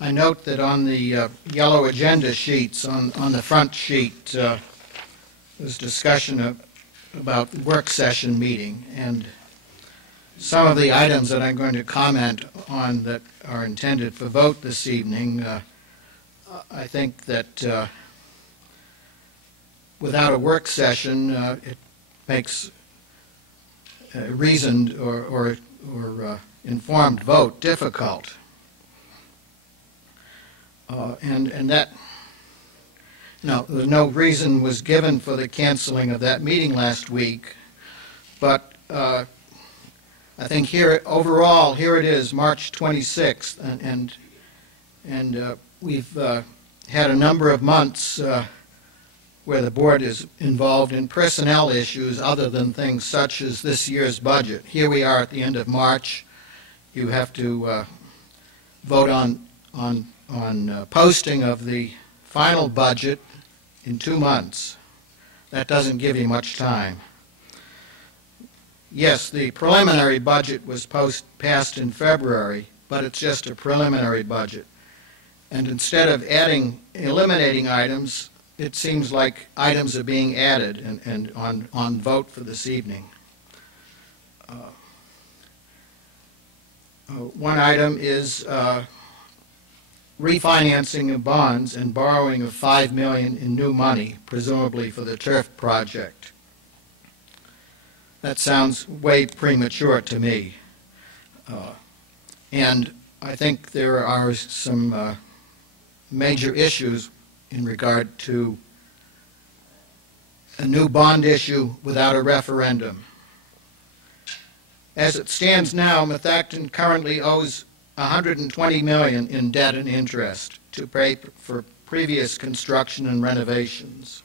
I note that on the yellow agenda sheets, on the front sheet, there's discussion about work session meeting, and some of the items that I'm going to comment on that are intended for vote this evening, I think that without a work session, it makes a reasoned or informed vote difficult. And that, no reason was given for the canceling of that meeting last week, but I think overall, here it is, March 26th, and we've had a number of months where the board is involved in personnel issues other than things such as this year's budget. Here we are at the end of March. You have to vote on posting of the final budget in 2 months. That doesn't give you much time. Yes, the preliminary budget was passed in February, but it's just a preliminary budget. And instead of eliminating items, it seems like items are being added and on vote for this evening. One item is refinancing of bonds and borrowing of $5 million in new money, presumably for the turf project. That sounds way premature to me. And I think there are some major issues in regard to a new bond issue without a referendum. As it stands now, Methacton currently owes $120 million in debt and interest to pay for previous construction and renovations.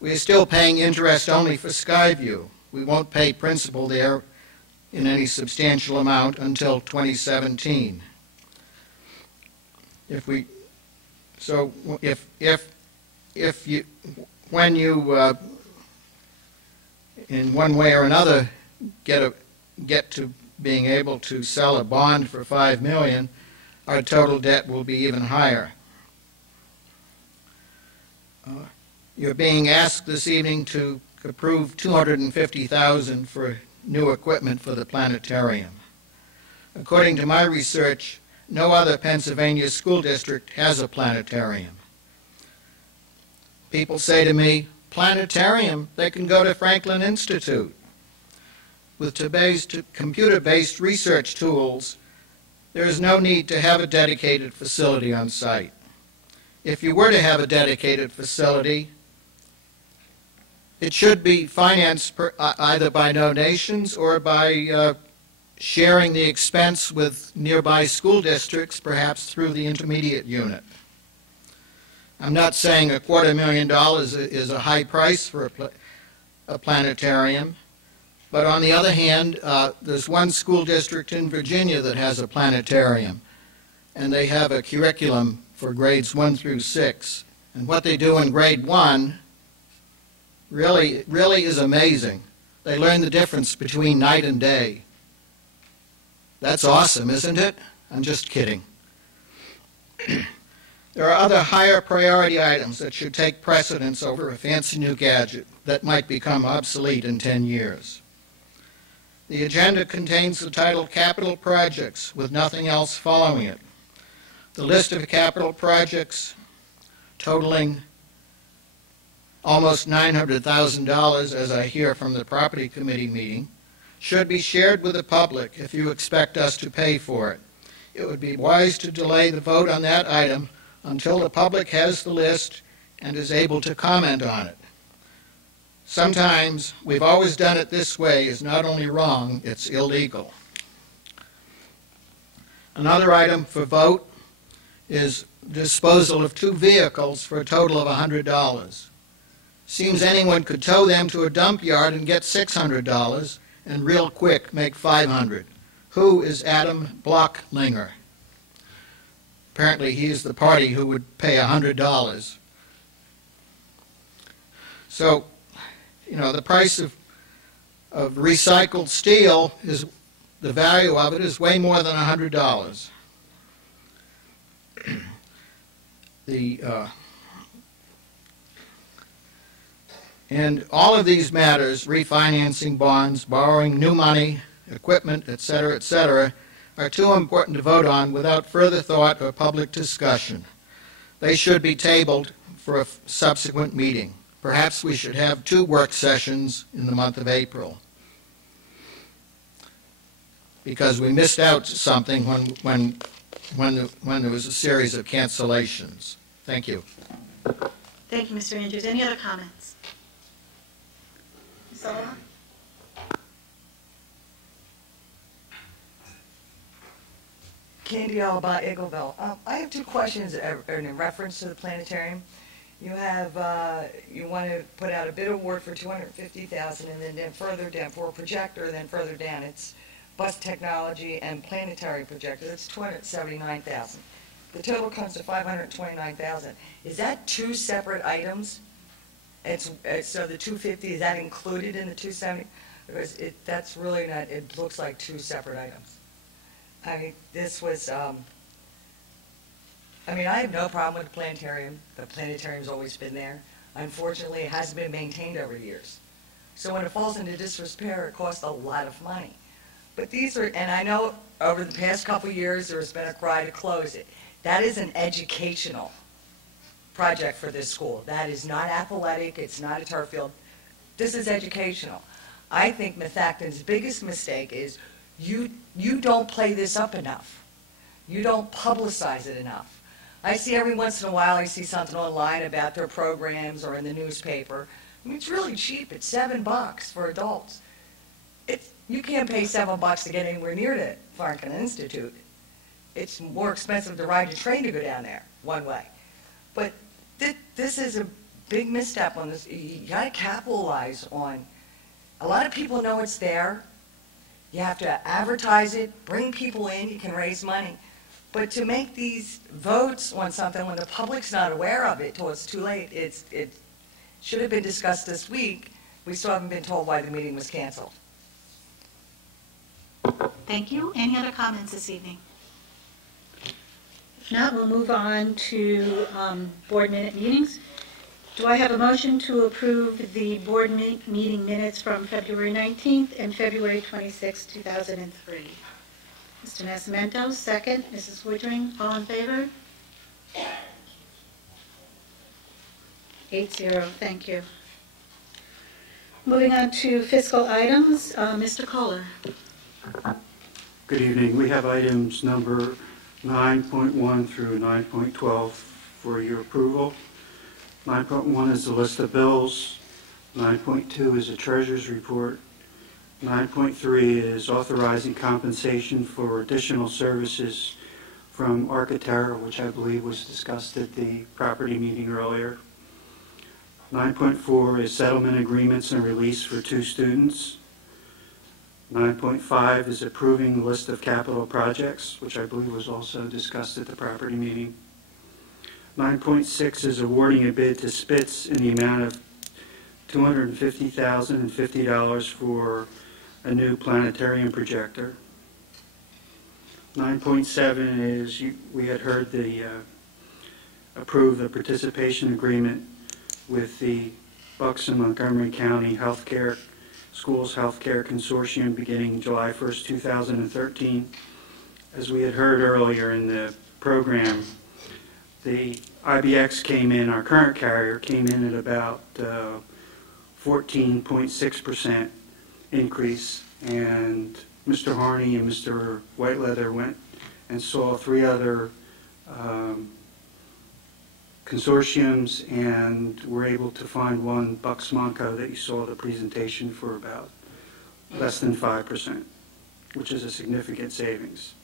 We are still paying interest only for Skyview. We won't pay principal there in any substantial amount until 2017. When you in one way or another get to being able to sell a bond for $5 million, our total debt will be even higher. You're being asked this evening to approve $250,000 for new equipment for the planetarium. According to my research, no other Pennsylvania school district has a planetarium. People say to me, planetarium, they can go to Franklin Institute. With today's computer-based research tools, there is no need to have a dedicated facility on site. If you were to have a dedicated facility, it should be financed either by donations or by sharing the expense with nearby school districts, perhaps through the intermediate unit. I'm not saying $250,000 is a high price for a planetarium, but on the other hand, there's one school district in Virginia that has a planetarium, and they have a curriculum for grades 1 through 6. And what they do in grade 1 really is amazing. They learn the difference between night and day. That's awesome, isn't it? I'm just kidding. There are other higher priority items that should take precedence over a fancy new gadget that might become obsolete in 10 years. The agenda contains the title Capital Projects with nothing else following it. The list of capital projects totaling almost $900,000, as I hear from the Property Committee meeting, should be shared with the public if you expect us to pay for it. It would be wise to delay the vote on that item until the public has the list and is able to comment on it. Sometimes, we've always done it this way is not only wrong, it's illegal. Another item for vote is disposal of 2 vehicles for a total of $100. Seems anyone could tow them to a dump yard and get $600 and real quick make $500. Who is Adam Blocklinger? Apparently he is the party who would pay $100. So, you know, the price of recycled steel is, the value of it is way more than $100. And all of these matters, refinancing bonds, borrowing new money, equipment, etc., are too important to vote on without further thought or public discussion. They should be tabled for a subsequent meeting. Perhaps we should have 2 work sessions in the month of April, because we missed out something when there was a series of cancellations. Thank you. Thank you, Mr. Andrews. Any other comments? Ms. Sullivan? Candy Alba, Eagleville. I have 2 questions in reference to the planetarium. You have, you want to put out a bid award for $250,000, and then further down for a projector, then further down it's bus technology and planetary projector. That's $279,000. The total comes to $529,000. Is that two separate items? It's so the 250, is that included in the 270? Because that's really not. It looks like two separate items. I mean, this was. I mean, I have no problem with the planetarium. The planetarium's always been there. Unfortunately, it hasn't been maintained over the years. So when it falls into disrepair, it costs a lot of money. But these are, and I know over the past couple of years, there's been a cry to close it. That is an educational project for this school. That is not athletic. It's not a turf field. This is educational. I think Methacton's biggest mistake is you don't play this up enough. You don't publicize it enough. I see every once in a while, I see something online about their programs or in the newspaper. I mean, it's really cheap. It's $7 for adults. You can't pay $7 to get anywhere near the Farrakhan Institute. It's more expensive to ride a train to go down there one way. But this is a big misstep on this. You got to capitalize on. A lot of people know it's there. You have to advertise it, bring people in. You can raise money. But to make these votes on something when the public's not aware of it till it's too late, it should have been discussed this week. We still haven't been told why the meeting was canceled. Thank you. Any other comments this evening? If not, we'll move on to board minute meetings. Do I have a motion to approve the board meeting minutes from February 19th and February 26th, 2003? Mr. Nascimento, second. Mrs. Woodring, all in favor? 8-0, thank you. Moving on to fiscal items, Mr. Kohler. Good evening. We have items number 9.1 through 9.12 for your approval. 9.1 is the list of bills. 9.2 is the treasurer's report. 9.3 is authorizing compensation for additional services from Architera, which I believe was discussed at the property meeting earlier. 9.4 is settlement agreements and release for 2 students. 9.5 is approving the list of capital projects, which I believe was also discussed at the property meeting. 9.6 is awarding a bid to Spitz in the amount of $250,050 for a new planetarium projector. 9.7 is, we had heard the approve the participation agreement with the Bucks and Montgomery County Healthcare Schools Healthcare Consortium beginning July 1st, 2013. As we had heard earlier in the program, the IBX came in, our current carrier came in at about 14.6% increase, and Mr. Harney and Mr. Whiteleather went and saw 3 other consortiums and were able to find one, Bucks Monco, that you saw the presentation for about less than 5%, which is a significant savings.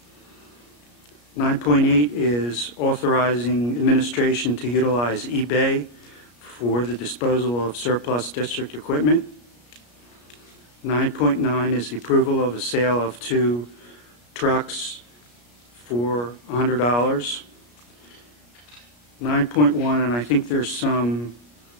9.8 is authorizing administration to utilize eBay for the disposal of surplus district equipment. 9.9 is the approval of the sale of 2 trucks for $100. 9.1, and I think there's some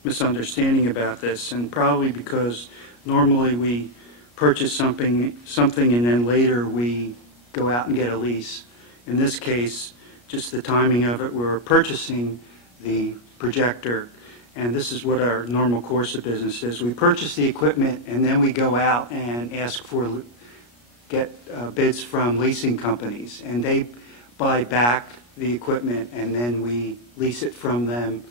misunderstanding about this, and probably because normally we purchase something and then later we go out and get a lease. In this case, just the timing of it, we're purchasing the projector, and this is what our normal course of business is. We purchase the equipment and then we go out and get bids from leasing companies, and they buy back the equipment and then we lease it from them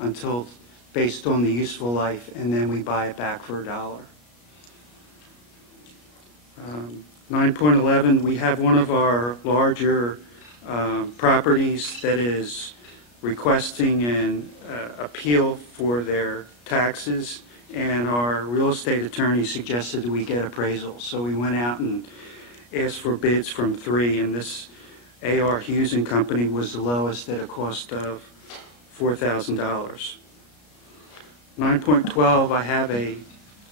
until based on the useful life, and then we buy it back for $1. 9.11, we have one of our larger properties that is requesting an appeal for their taxes, and our real estate attorney suggested we get appraisals. So we went out and asked for bids from 3, and this A.R. Hughes and Company was the lowest at a cost of $4,000. 9.12,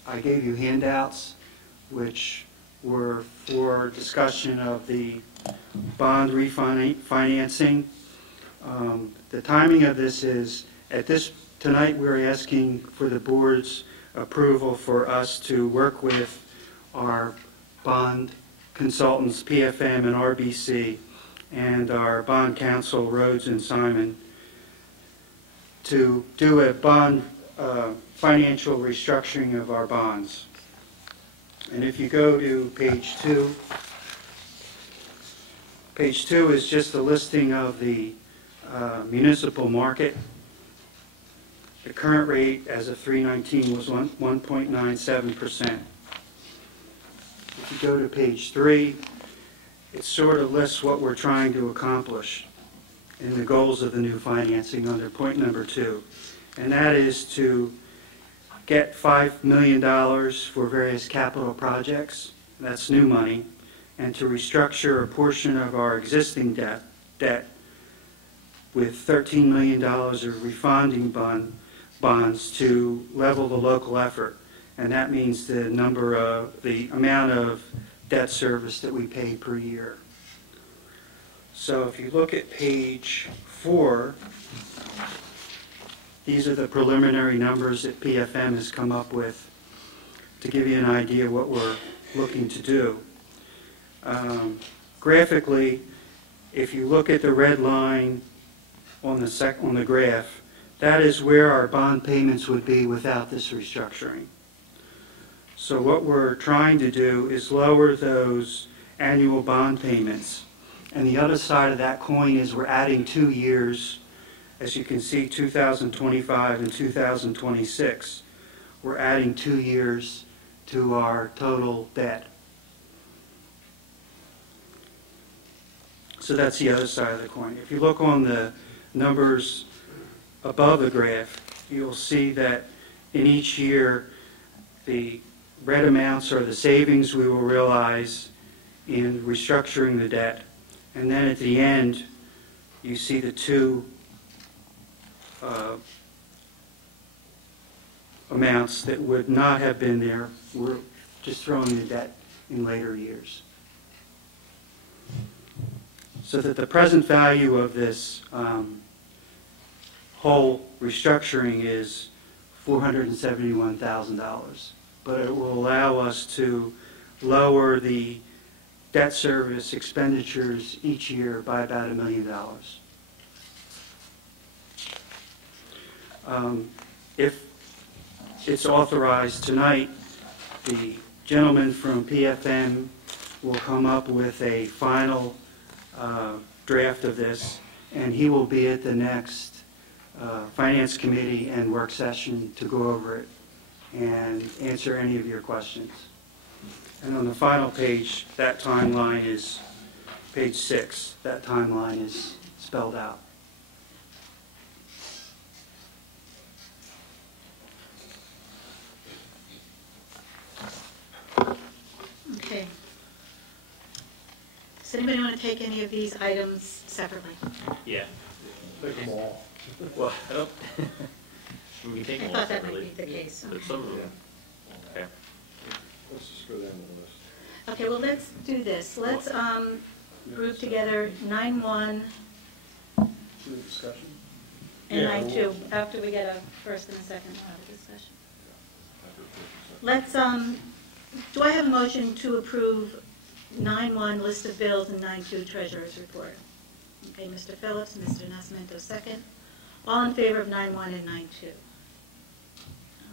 I gave you handouts, which were for discussion of the bond refinancing. The timing of this is, tonight we're asking for the board's approval for us to work with our bond consultants, PFM and RBC, and our bond counsel, Rhodes and Simon, to do a bond financial restructuring of our bonds. And if you go to page 2, page 2 is just a listing of the municipal market. The current rate as of 3/19 was 1.97%. If you go to page 3, it sort of lists what we're trying to accomplish in the goals of the new financing under point number 2. And that is to get $5 million for various capital projects, that's new money, and to restructure a portion of our existing debt with $13 million of refunding bonds to level the local effort. And that means the amount of debt service that we pay per year. So if you look at page 4, these are the preliminary numbers that PFM has come up with to give you an idea of what we're looking to do. Graphically, if you look at the red line on the graph, that is where our bond payments would be without this restructuring. So what we're trying to do is lower those annual bond payments. And the other side of that coin is we're adding 2 years. As you can see, 2025 and 2026. We're adding 2 years to our total debt. So that's the other side of the coin. If you look on the numbers above the graph, you'll see that in each year, the red amounts are the savings we will realize in restructuring the debt. And then at the end, you see the two amounts that would not have been there. We're just throwing the debt in later years. So that the present value of this whole restructuring is $471,000. But it will allow us to lower the debt service expenditures each year by about $1 million. If it's authorized tonight, the gentleman from PFM will come up with a final draft of this, and he will be at the next Finance Committee and work session to go over it and answer any of your questions. And on the final page, that timeline is page 6. That timeline is spelled out. Okay. Does anybody want to take any of these items separately? Yeah. Take them all. Well, I don't. We take I them all thought that might separately. be the case. But some of them. Okay. Let's just go down the list. Okay, well, let's do this. Let's group together 9-1 Discussion? and Yeah, 9-2, after we get a first and a second round of discussion. Let's, do I have a motion to approve 9-1 list of bills and 9-2 treasurer's report? Okay, Mr. Phillips, Mr. Nascimento, second. All in favor of 9-1 and 9-2?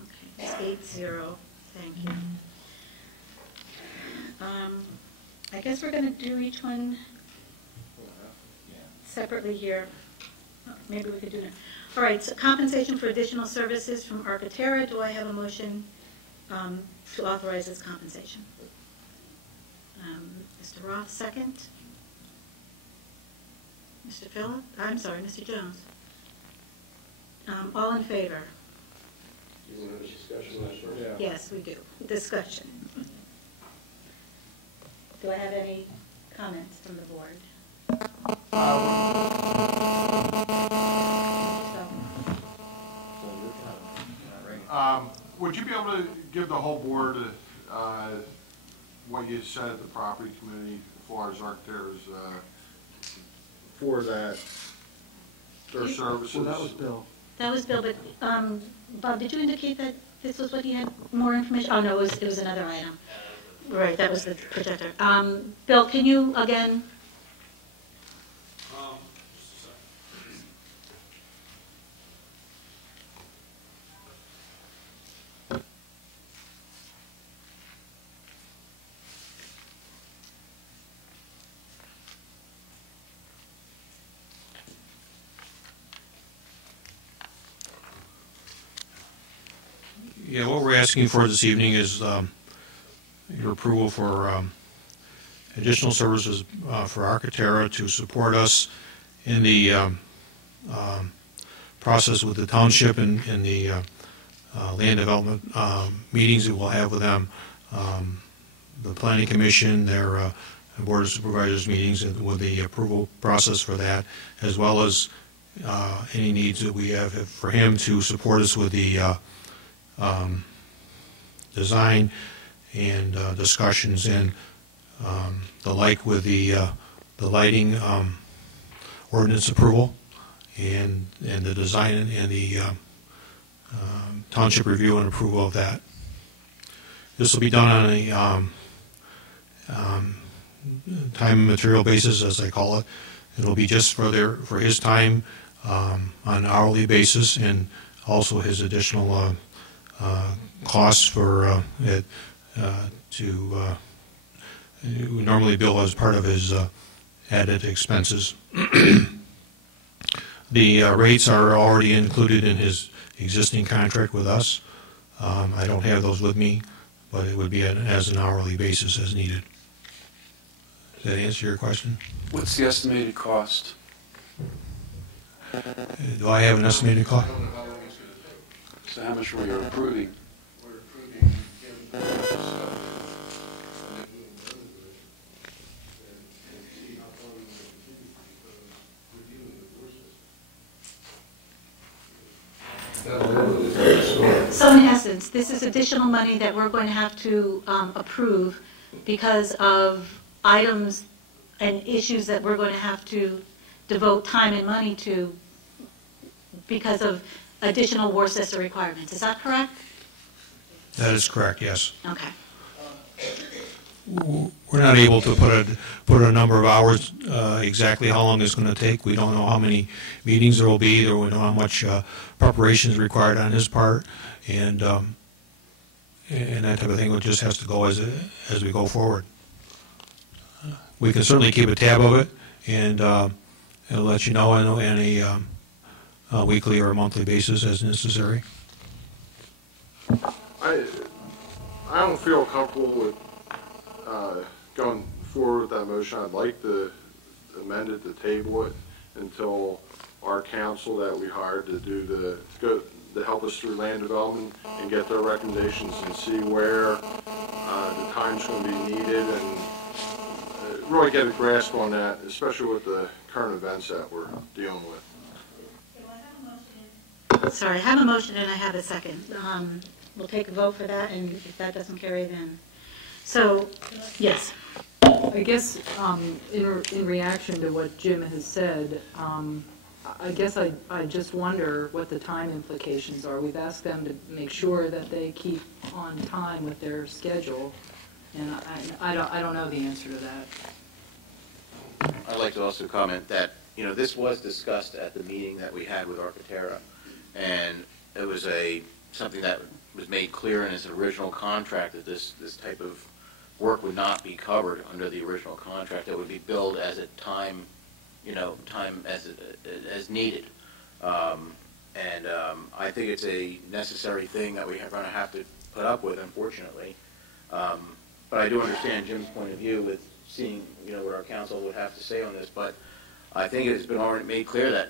Okay, it's 8-0. Thank you. I guess we're going to do each one separately here. Maybe we could do that. All right, so compensation for additional services from Architera. Do I have a motion to authorize this compensation? Mr. Roth, second. Mr. Phillip? I'm sorry, Mr. Jones. All in favor? You want to have a discussion on that first? Yeah. Yes, we do. Discussion. Do I have any comments from the board? Would you be able to give the whole board what you said at the property committee as far as Arcteras for that, their services? Well, that was Bill. That was Bill, but Bob, did you indicate that this was what you had more information? Oh, no, it was another item. Right, that was the projector. Bill, can you again? Yeah, what we're asking for this evening is your approval for additional services for Arcatera to support us in the process with the township and in the land development meetings that we'll have with them, the Planning Commission, their Board of Supervisors meetings with the approval process for that, as well as any needs that we have for him to support us with the design and discussions and the like with the lighting ordinance approval and the design and the township review and approval of that. This will be done on a time and material basis, as I call it. It'll be just for his time on an hourly basis, and also his additional costs for to normally bill as part of his added expenses. The rates are already included in his existing contract with us. I don't have those with me, but it would be as an hourly basis as needed. Does that answer your question? What's the estimated cost? Do I have an estimated cost? So how much were you approving? We're approving So in essence, this is additional money that we're going to have to approve because of items and issues that we're going to have to devote time and money to because of additional Worcester requirements. Is that correct? That is correct, yes. Okay. We're not able to put a number of hours exactly how long it's going to take. We don't know how many meetings there will be, or we don't know how much preparation is required on his part, and that type of thing. It just has to go as we go forward. We can certainly keep a tab of it, and it'll let you know on a weekly or a monthly basis as necessary. I don't feel comfortable with going forward with that motion. I'd like to amend it, to table it until our council that we hired to to help us through land development and get their recommendations and see where the time's going to be needed and really get a grasp on that, especially with the current events that we're dealing with. Sorry, I have a motion and I have a second. We'll take a vote for that, and if that doesn't carry, then... So, yes. I guess in reaction to what Jim has said, I guess I just wonder what the time implications are. We've asked them to make sure that they keep on time with their schedule, and I don't know the answer to that. I'd like to also comment that, this was discussed at the meeting that we had with Arcatera, and it was something that was made clear in its original contract that this type of work would not be covered under the original contract. It would be billed as a time as needed. I think it's a necessary thing that we are going to have to put up with, unfortunately. But I do understand Jim's point of view with seeing, what our council would have to say on this. But I think it's been already made clear that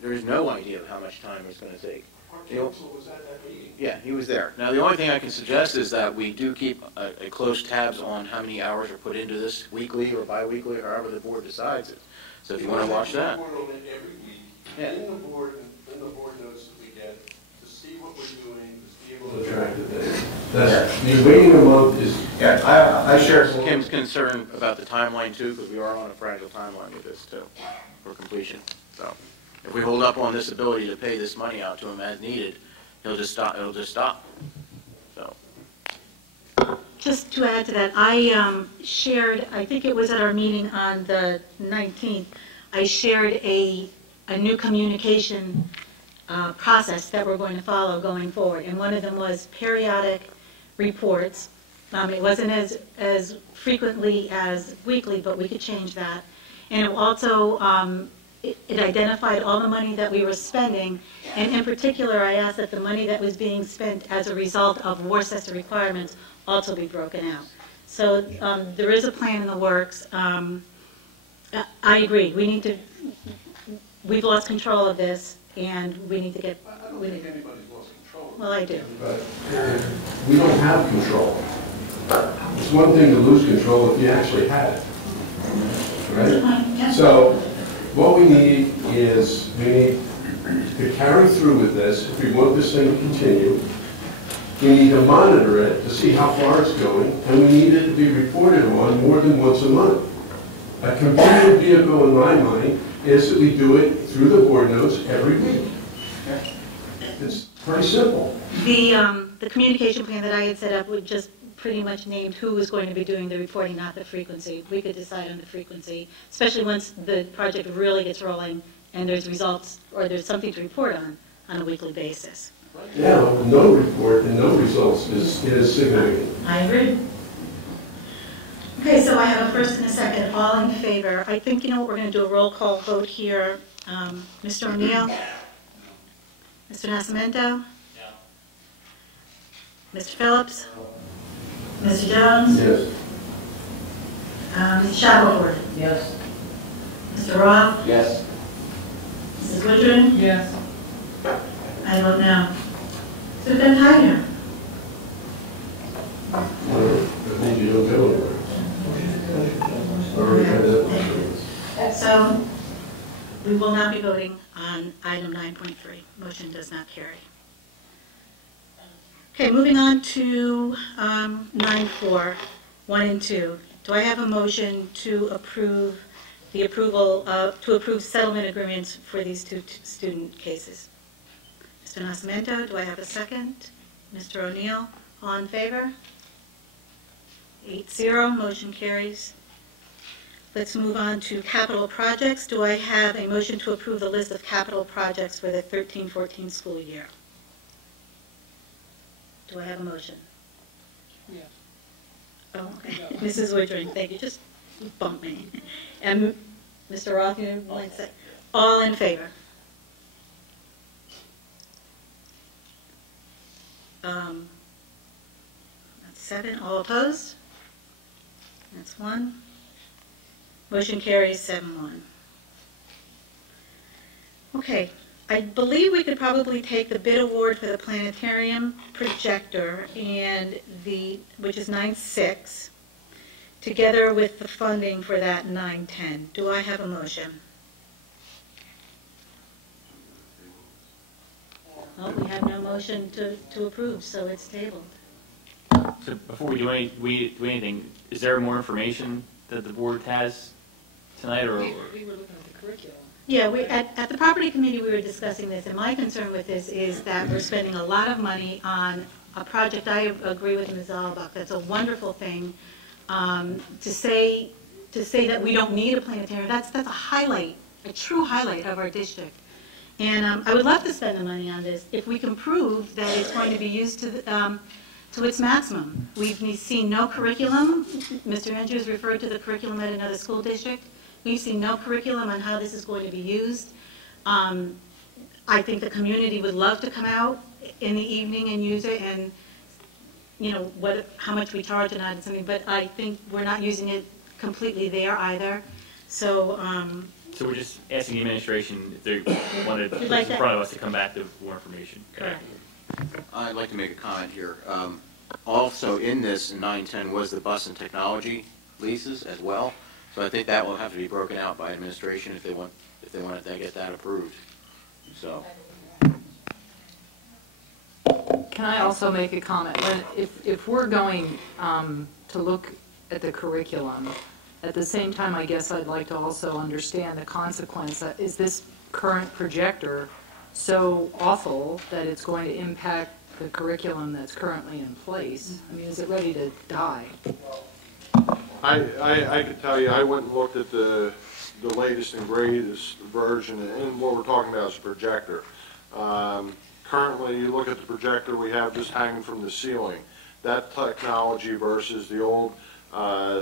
there is no idea of how much time it's going to take. Our council was at that meeting. Yeah, he was there. Now, the only thing I can suggest is that we do keep a close tabs on how many hours are put into this weekly or bi-weekly, or however the board decides it. So if you want to watch that. We report on it every week, Yeah. in the board notes that we get, to see what we're doing, to The waiting a month is. Yeah, I share Kim's concern about the timeline too, because we are on a fragile timeline with this too, for completion. So if we hold up on this ability to pay this money out to him as needed, he'll just stop, it'll just stop. So. Just to add to that, I shared, I think it was at our meeting on the 19th, I shared a new communication process that we're going to follow going forward. And one of them was periodic reports. It wasn't as frequently as weekly, but we could change that. And it also, it identified all the money that we were spending. And in particular, I asked that the money that was being spent as a result of Worcester requirements also be broken out. So there is a plan in the works. I agree. We've lost control of this, and we need to get. I don't think anybody's lost control. Well, I do. But we don't have control. It's one thing to lose control if you actually had it. Right? So what we need is we need to carry through with this. If we want this thing to continue, we need to monitor it to see how far it's going, and we need it to be reported on more than once a month. A completed vehicle, in my mind, is that we do it through the board notes every week. It's pretty simple. The communication plan that I had set up would just pretty much named who was going to be doing the reporting, not the frequency. We could decide on the frequency, especially once the project really gets rolling and there's results or there's something to report on a weekly basis. Yeah, no report and no results is significant. I agree. Okay, so I have a first and a second, all in favor. I think, we're going to do a roll call vote here. Mr. O'Neill? Mr. Nascimento? Mr. Phillips? Mr. Jones? Yes. Mrs. Shackelford? Yes. Mr. Roth? Yes. Mrs. Woodring? Yes. I vote no. So we've been tied here. I think you don't go anywhere. Already had that. So we will not be voting on item 9.3. Motion does not carry. Okay, moving on to 9.4, 1 and 2. Do I have a motion to approve to approve settlement agreements for these two student cases? Mr. Nascimento, do I have a second? Mr. O'Neill, all in favor? 8-0, motion carries. Let's move on to capital projects. Do I have a motion to approve the list of capital projects for the 13-14 school year? Do I have a motion? Yes. Oh, okay. Mrs. Woodring, thank you. Just bump me. And Mr. Roth, you like to say? All in favor? That's 7. All opposed? That's 1. Motion carries 7-1. Okay, I believe we could probably take the bid award for the planetarium projector and which is 9.6, together with the funding for that 9.10. Do I have a motion? Oh, we have no motion to approve, so it's tabled. So before we do anything, is there more information that the board has tonight, or? We were looking at the curriculum. Yeah, at the property committee, we were discussing this, and my concern with this is that we're spending a lot of money on a project. I agree with Ms. Albuck. That's a wonderful thing. To say that we don't need a planetarium, that's a highlight, a true highlight of our district. And I would love to spend the money on this if we can prove that it's going to be used to its maximum. We've seen no curriculum. Mr. Andrews referred to the curriculum at another school district. We've seen no curriculum on how this is going to be used. I think the community would love to come out in the evening and use it, and how much we charge and that and something. But I think we're not using it completely there either. So. So we're just asking the administration if they wanted to put like in front of us to come back with more information. Correct. I'd like to make a comment here. Also in this, in 910, was the bus and technology leases as well. So I think that will have to be broken out by administration if they want to get that approved. So. Can I also make a comment? If we're going to look at the curriculum, at the same time, I guess I'd like to also understand the consequence. Is this current projector so awful that it's going to impact the curriculum that's currently in place? I mean, is it ready to die? I could tell you, I went and looked at the latest and greatest version, and what we're talking about is a projector. Currently, you look at the projector we have just hanging from the ceiling. That technology versus the old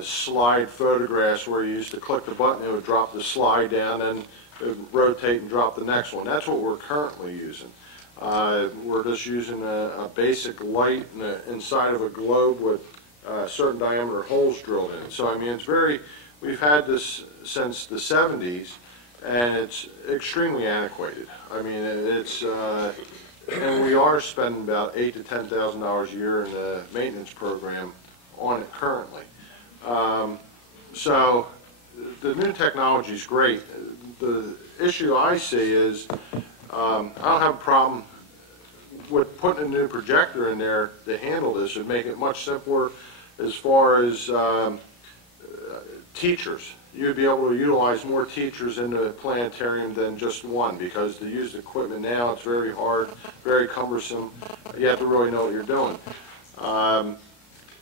slide photographs where you used to click the button, it would drop the slide down and it would rotate and drop the next one. That's what we're currently using. We're just using a basic light inside of a globe with certain diameter holes drilled in it. So I mean, it's we've had this since the 70s, and it's extremely antiquated. I mean, and we are spending about $8,000 to $10,000 a year in the maintenance program on it currently. So the new technology is great. The issue I see is I don't have a problem with putting a new projector in there to handle this and make it much simpler as far as teachers. You'd be able to utilize more teachers in the planetarium than just one, because to use the equipment now, it's very hard, very cumbersome. You have to really know what you're doing.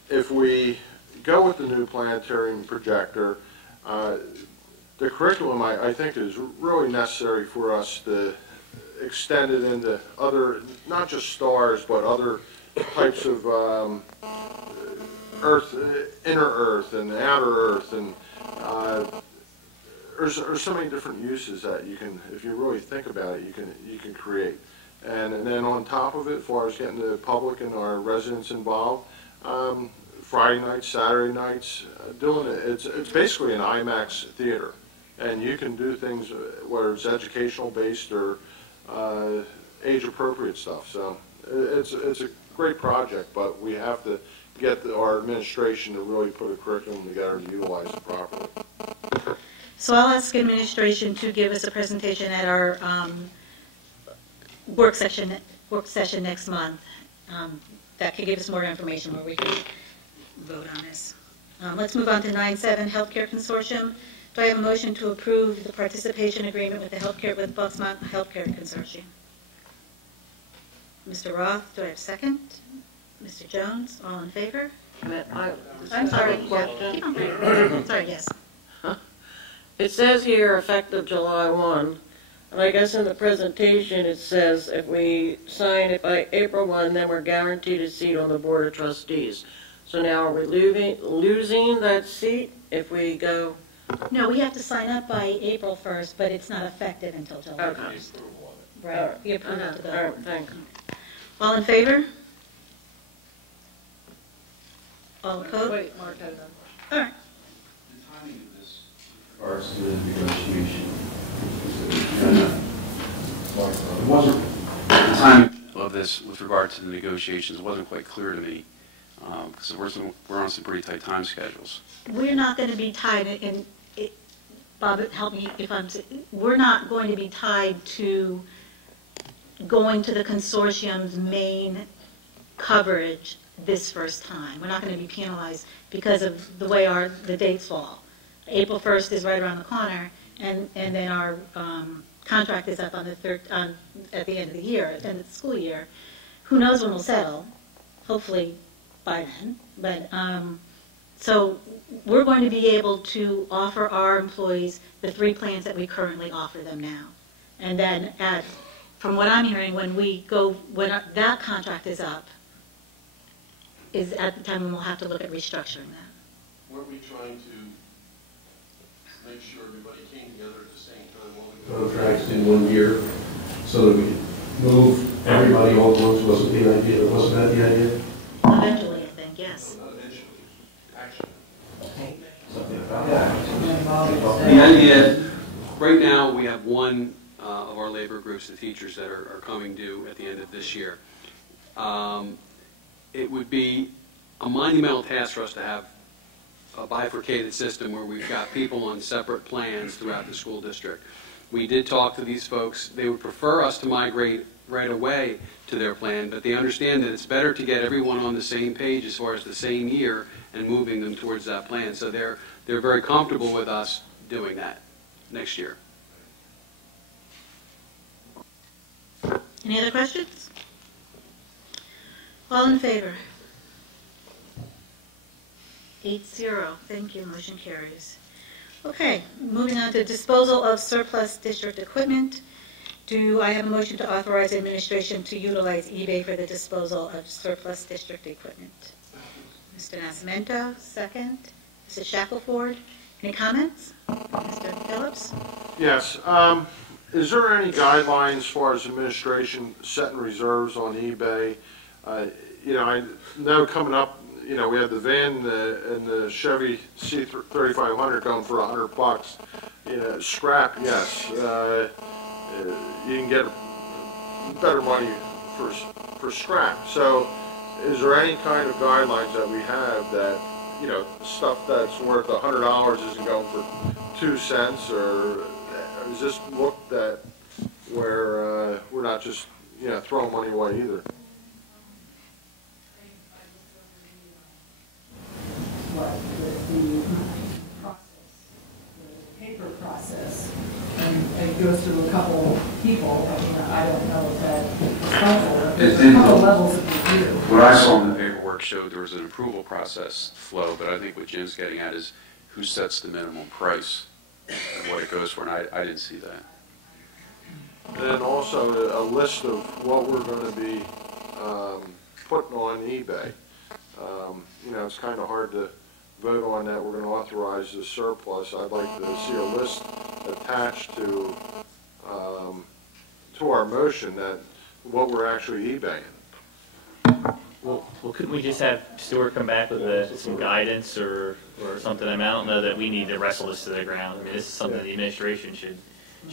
If we go with the new planetarium projector, the curriculum, I think, is really necessary for us to extend it into other, not just stars, but other types of Earth, inner Earth and outer Earth, and there's so many different uses that you can, if you really think about it, you can create. And then on top of it, as far as getting the public and our residents involved, Friday nights, Saturday nights, doing it, it's basically an IMAX theater, and you can do things whether it's educational based or age appropriate stuff. So it's a great project, but we have to get our administration to really put a curriculum together to utilize it properly. So I'll ask administration to give us a presentation at our work session next month. That could give us more information where we can vote on this. Let's move on to 9.7 Healthcare Consortium. Do I have a motion to approve the participation agreement with the Bucksmont Healthcare Consortium? Mr. Roth, do I have a second? Mr. Jones, all in favor? I'm sorry. Sorry, yes. It says here effective July 1, and I guess in the presentation it says if we sign it by April 1, then we're guaranteed a seat on the Board of Trustees. So now are we losing that seat if we go? No, we have to sign up by April 1st, but it's not effective until July 1st. Right, the approval to go. All right, thanks. All in favor? All opposed? Wait, Mark had another. All right. The timing of this regards to the negotiation. It wasn't. The timing of this with regard to the negotiations wasn't quite clear to me, because we're on some pretty tight time schedules. We're not going to be tied in, Bob, help me if we're not going to be tied to going to the consortium's main coverage this first time. We're not going to be penalized because of the way the dates fall. April 1st is right around the corner, and then our contract is up on at the end of the year, at the end of the school year. Who knows when we'll settle? Hopefully by then. But so we're going to be able to offer our employees the 3 plans that we currently offer them now, and then from what I'm hearing, when that contract is up, is at the time when we'll have to look at restructuring that. Weren't we trying to make sure everybody came together at the same time, all the contracts in 1 year, so that we could move everybody all at once? Wasn't the idea? Wasn't that the idea? Eventually, I think, yes. Not eventually, actually. Something about that. The idea, right now, we have one of our labor groups, the teachers, that are coming due at the end of this year. It would be a monumental task for us to have a bifurcated system where we've got people on separate plans throughout the school district. We did talk to these folks. They would prefer us to migrate right away to their plan, but they understand that it's better to get everyone on the same page as far as the same year and moving them towards that plan. So they're very comfortable with us doing that next year. Any other questions? All in favor? 8-0. Thank you. Motion carries. Okay, moving on to disposal of surplus district equipment. Do I have a motion to authorize administration to utilize eBay for the disposal of surplus district equipment? Mr. Nascimento, second. Mrs. Shackelford, any comments? Mr. Phillips? Yes. Is there any guidelines as far as administration setting reserves on eBay? You know, I know coming up, you know, we have the van and the Chevy C3500 going for $100. You know, scrap, yes. You can get better money for scrap. So, is there any kind of guidelines that we have that, you know, stuff that's worth $100 isn't going for 2 cents, or is this looked at where we're not just, you know, throwing money away either? What, with the process, the paper process, and it goes through a couple people, and I don't know if that is helpful. There's a couple levels of review. What I saw in the paperwork showed there was an approval process flow, but I think what Jim's getting at is who sets the minimum price and what it goes for, and I didn't see that. And also a list of what we're going to be putting on eBay. You know, it's kind of hard to vote on that we're going to authorize the surplus. I'd like to see a list attached to our motion that what we're actually eBaying. Well, couldn't we just have Stuart come back with some guidance or something? I mean, I don't know that we need to wrestle this to the ground. I mean, this is something the administration should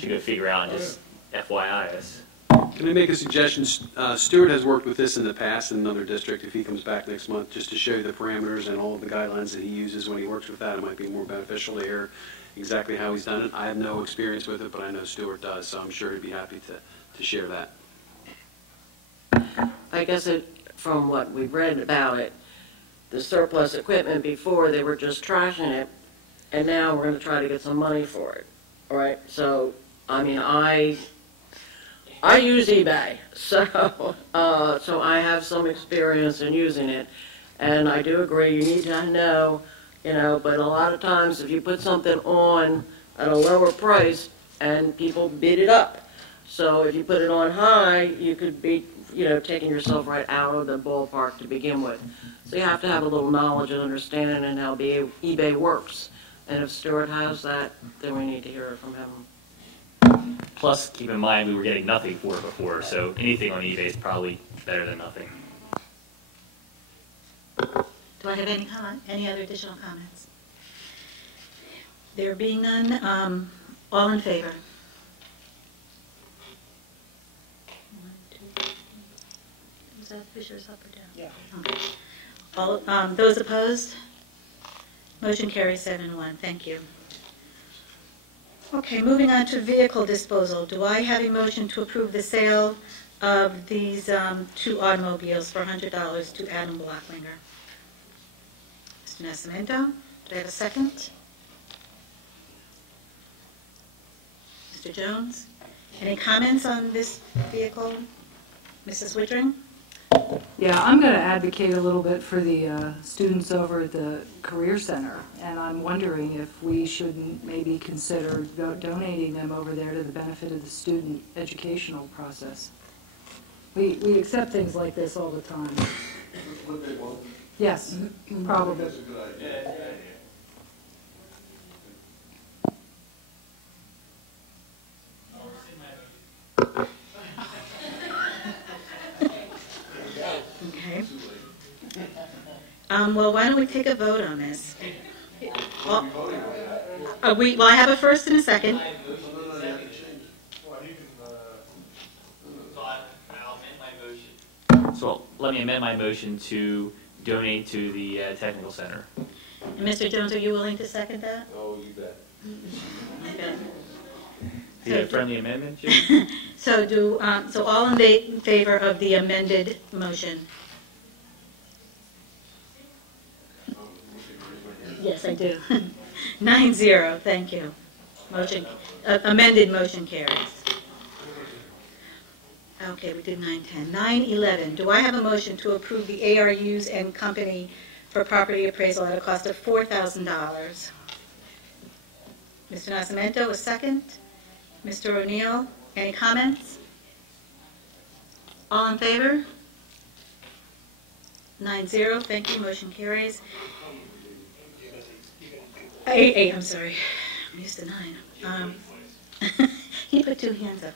go figure out and just FYI us. Can I make a suggestion? Stuart has worked with this in the past in another district. If he comes back next month, just to show you the parameters and all of the guidelines that he uses when he works with that, it might be more beneficial to hear exactly how he's done it. I have no experience with it, but I know Stuart does, so I'm sure he'd be happy to share that. I guess from what we've read about it, the surplus equipment before, they were just trashing it, and now we're going to try to get some money for it. All right? So, I mean, I use eBay, so I have some experience in using it, and I do agree you need to know, you know, but a lot of times if you put something on at a lower price and people bid it up, so if you put it on high, you could be, you know, taking yourself right out of the ballpark to begin with. So you have to have a little knowledge and understanding in how eBay works, and if Stuart has that, then we need to hear it from him. Plus, keep in mind we were getting nothing for it before, so anything on eBay is probably better than nothing. Do I have any other additional comments? There being none, all in favor? 1, 2, 3. Is that Fisher's up or down? Yeah. Okay. All, those opposed? Motion carries 7-1. Thank you. Okay, moving on to vehicle disposal. Do I have a motion to approve the sale of these 2 automobiles for $100 to Adam Blocklinger? Mr. Nascimento, do I have a second? Mr. Jones, any comments on this vehicle? Mrs. Wittring? Yeah, I'm going to advocate a little bit for the students over at the Career Center, and I'm wondering if we shouldn't maybe consider donating them over there to the benefit of the student educational process. We accept things like this all the time. What they want? Yes, probably. That's a good idea. Okay. Well, why don't we take a vote on this? Well, I have a first and a second. So let me amend my motion to donate to the technical center. And Mr. Jones, are you willing to second that? Oh, you bet. Okay. The friendly amendment, Jim? So all in favor of the amended motion? Yes, I do. 9-0, thank you. Amended motion carries. Okay, we did 9-10. 9-11, do I have a motion to approve the ARUs and company for property appraisal at a cost of $4,000? Mr. Nascimento, a second. Mr. O'Neill, any comments? All in favor? 9-0, thank you, motion carries. 8, I'm sorry, I'm used to 9. He put 2 hands up.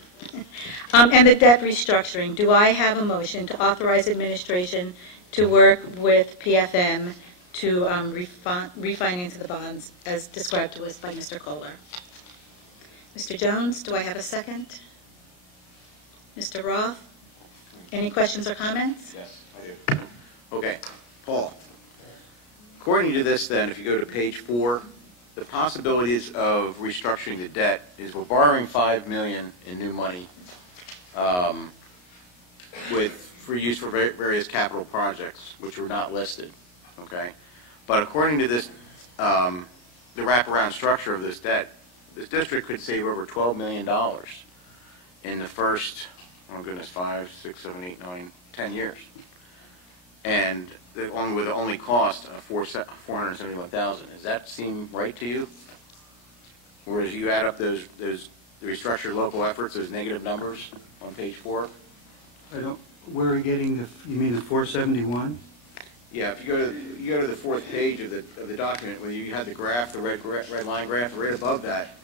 And the debt restructuring, do I have a motion to authorize administration to work with PFM to refinance the bonds as described to us by Mr. Kohler? Mr. Jones, do I have a second? Mr. Roth, any questions or comments? Yes, I do. Okay, Paul. According to this then, if you go to page 4, the possibilities of restructuring the debt is we're borrowing $5 million in new money for use for various capital projects, which were not listed, okay? But according to this, the wraparound structure of this debt, this district could save over $12 million in the first, oh goodness, 5, 6, 7, 8, 9, 10 years. And with the only cost of $471,000. Does that seem right to you? Whereas you add up those the restructured local efforts, those negative numbers on page 4? I don't, where are we getting the, you mean the 471? Yeah, if you go to the 4th page of the document, where you had the graph, the red line graph, right above that,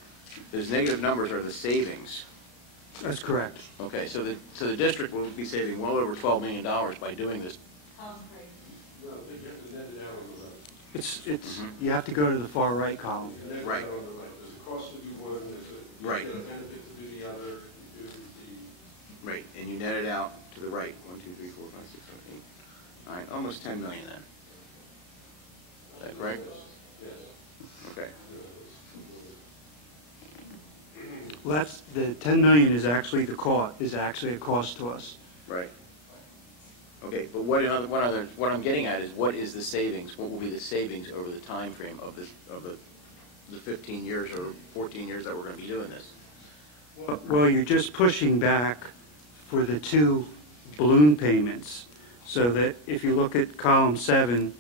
those negative numbers are the savings. That's correct. Okay, so the district will be saving well over $12 million by doing this. It's you have to go to the far right column. Right. Right. Right, and you net it out to the right. 1, 2, 3, 4, 5, 6, 7, 8, 9, almost $10 million then. Is that correct? Okay. Well, that's the $10 million is actually the cost. Is actually a cost to us. Right. Okay, but what I'm getting at is what is the savings? What will be the savings over the time frame of the 15 years or 14 years that we're going to be doing this? Well, you're just pushing back for the 2 balloon payments, so that if you look at column 7,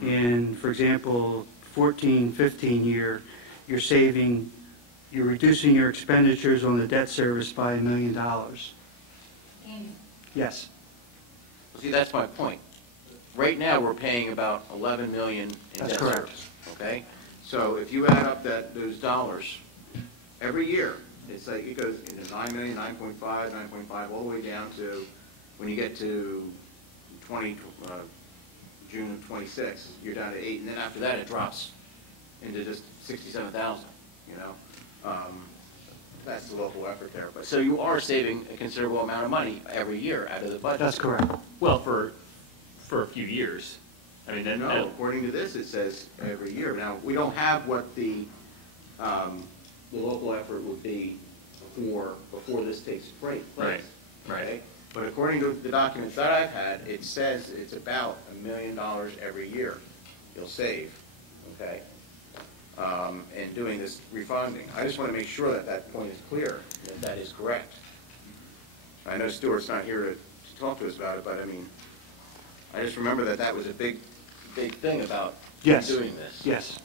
in, for example, 14, 15 year, you're reducing your expenditures on the debt service by $1 million. Yes. See, that's my point. Right now, we're paying about $11 million in debt service. Okay, so if you add up those dollars every year, it's like it goes into 9 million, 9.5, 9.5, all the way down to when you get to June of 26, you're down to 8, and then after that, it drops into just 67,000. You know, that's the local effort there. But so you are saving a considerable amount of money every year out of the budget. That's correct. Well, for a few years. I mean, no, according to this, it says every year. Now, we don't have what the local effort would be before this takes place. Right. Okay? But according to the documents that I've had, it says it's about $1 million every year you'll save. Okay. And doing this refunding. I just want to make sure that point is clear, that is correct. I know Stuart's not here to talk to us about it, but I mean, I just remember that was a big thing about doing this. Yes.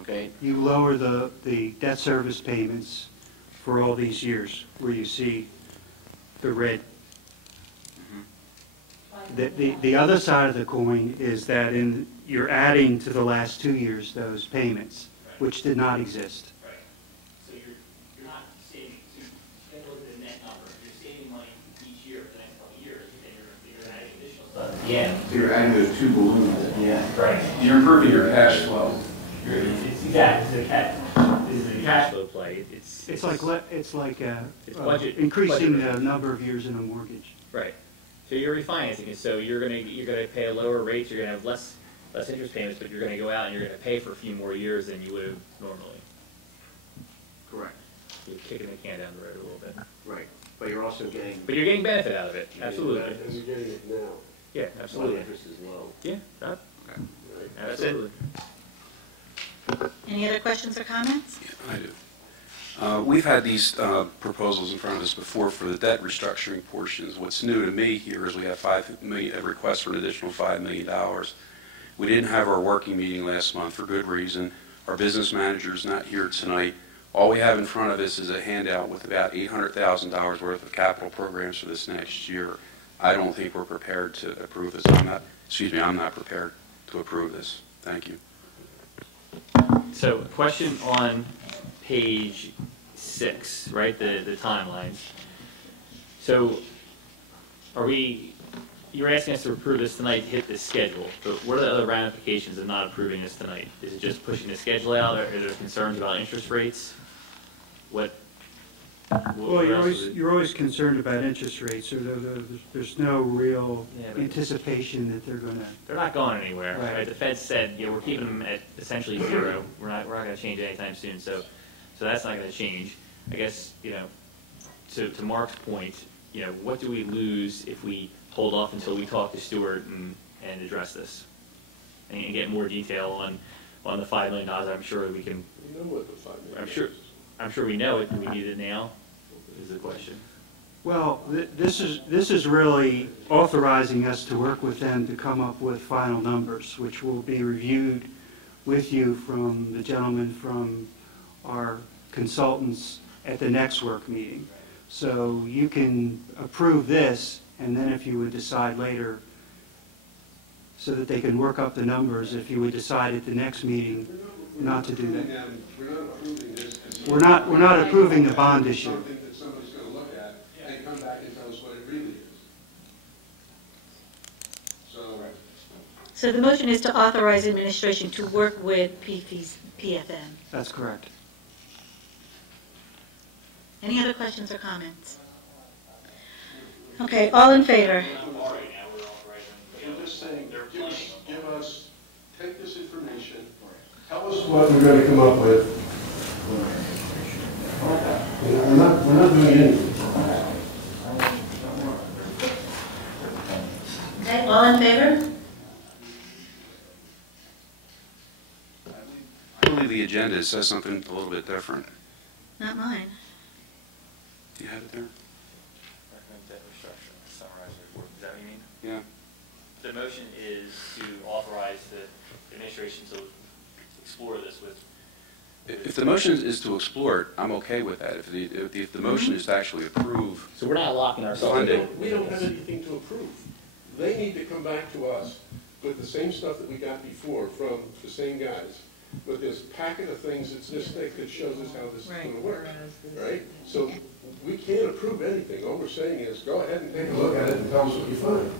Okay. You lower the debt service payments for all these years, where you see the red. The other side of the coin is that you're adding to the last 2 years those payments, which did not exist. Right. So you're not saving, so you look at the net number. You're saving money each year for the next couple of years, and you're adding additional stuff. Yeah. So you're adding those 2 balloons. Yeah. Right. You're improving your cash flow. It's exactly. This is a cash flow play. It's like budget, increasing the number of years in a mortgage. Right. So you're refinancing it. So you're gonna pay a lower rate. You're gonna have less interest payments, but you're gonna go out and you're gonna pay for a few more years than you would have normally. Correct. you're kicking the can down the road a little bit. Right, but you're also getting. But you're getting benefit out of it, absolutely. And you're getting it now. Yeah, absolutely. My interest is low. Yeah, Right. absolutely. Any other questions or comments? I do. We've had these proposals in front of us before for the debt restructuring portions. What's new to me here is we have a request for an additional $5 million. We didn't have our working meeting last month for good reason. Our business manager's not here tonight. All we have in front of us is a handout with about $800,000 worth of capital programs for this next year. I don't think we're prepared to approve this. I'm not prepared to approve this. Thank you. So, a question on page 6, right, the timelines. So, you're asking us to approve this tonight to hit this schedule, but what are the other ramifications of not approving this tonight? Is it just pushing the schedule out, or are there concerns about interest rates? Well, you're always concerned about interest rates, so there's no real anticipation that they're going to. They're not going anywhere. Right. The Fed said, we're keeping them at essentially zero. We're not going to change anytime soon. So that's not going to change. I guess to Mark's point, what do we lose if we hold off until we talk to Stuart and address this and get more detail on the $5 million? I'm sure we can. You know what the $5 million I'm sure we know it. Do we need it now? Is the question. Well, this is really authorizing us to work with them to come up with final numbers, which will be reviewed with you from the gentleman from our consultants at the next work meeting. So you can approve this, and then if you would decide later, so that they can work up the numbers, if you would decide at the next meeting not to do that. We're not approving the bond issue. Something that somebody's going to look at and come back and tell us what it really is. So the motion is to authorize administration to work with PFM. That's correct. Any other questions or comments? Okay, all in favor? We're just saying, take this information, tell us what we're going to come up with. We're not doing anything. Okay, all in favor? I believe the agenda says something a little bit different. Not mine. Do you have it there? Recommend debt restructuring, summarize the report. Is that what you mean? Yeah. The motion is to authorize the administration to explore this with. If the motion is to explore it, I'm okay with that. If the motion is to actually approve. So we're not locking ourselves funding. We don't have anything to approve. They need to come back to us with the same stuff that we got before from the same guys, with this packet of things that's this thick that shows us how this is going to work, right? So we can't approve anything. All we're saying is go ahead and take a look at it and tell us what you find.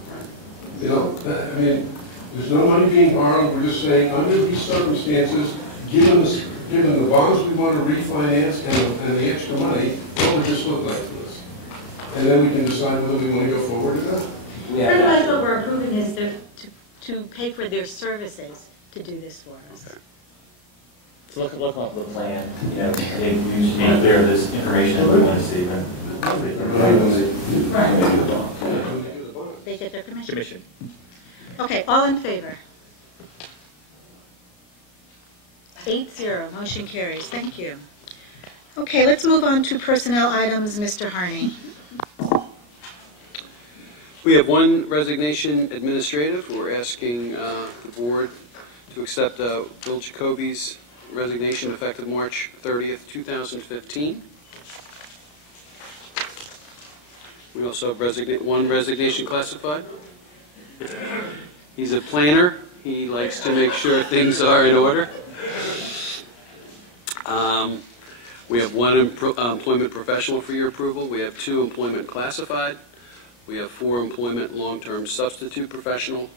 You know, I mean, there's no money being borrowed. We're just saying under these circumstances, given the bonds we want to refinance and the extra money, what would this look like to us? And then we can decide whether we want to go forward or not. Otherwise, what we're approving is to pay for their services to do this for us. Okay. So look up the plan. You should be clear of this information that we want to see. They get their commission. Commission. Okay, all in favor? 8-0, motion carries. Thank you. Okay, let's move on to personnel items, Mr. Harney. We have one resignation administrative. We're asking the board to accept Bill Jacoby's resignation effective March 30th, 2015. We also have one resignation classified. He's a planner. He likes to make sure things are in order. We have one employment professional for your approval. We have 2 employment classified. We have 4 employment long-term substitute professional,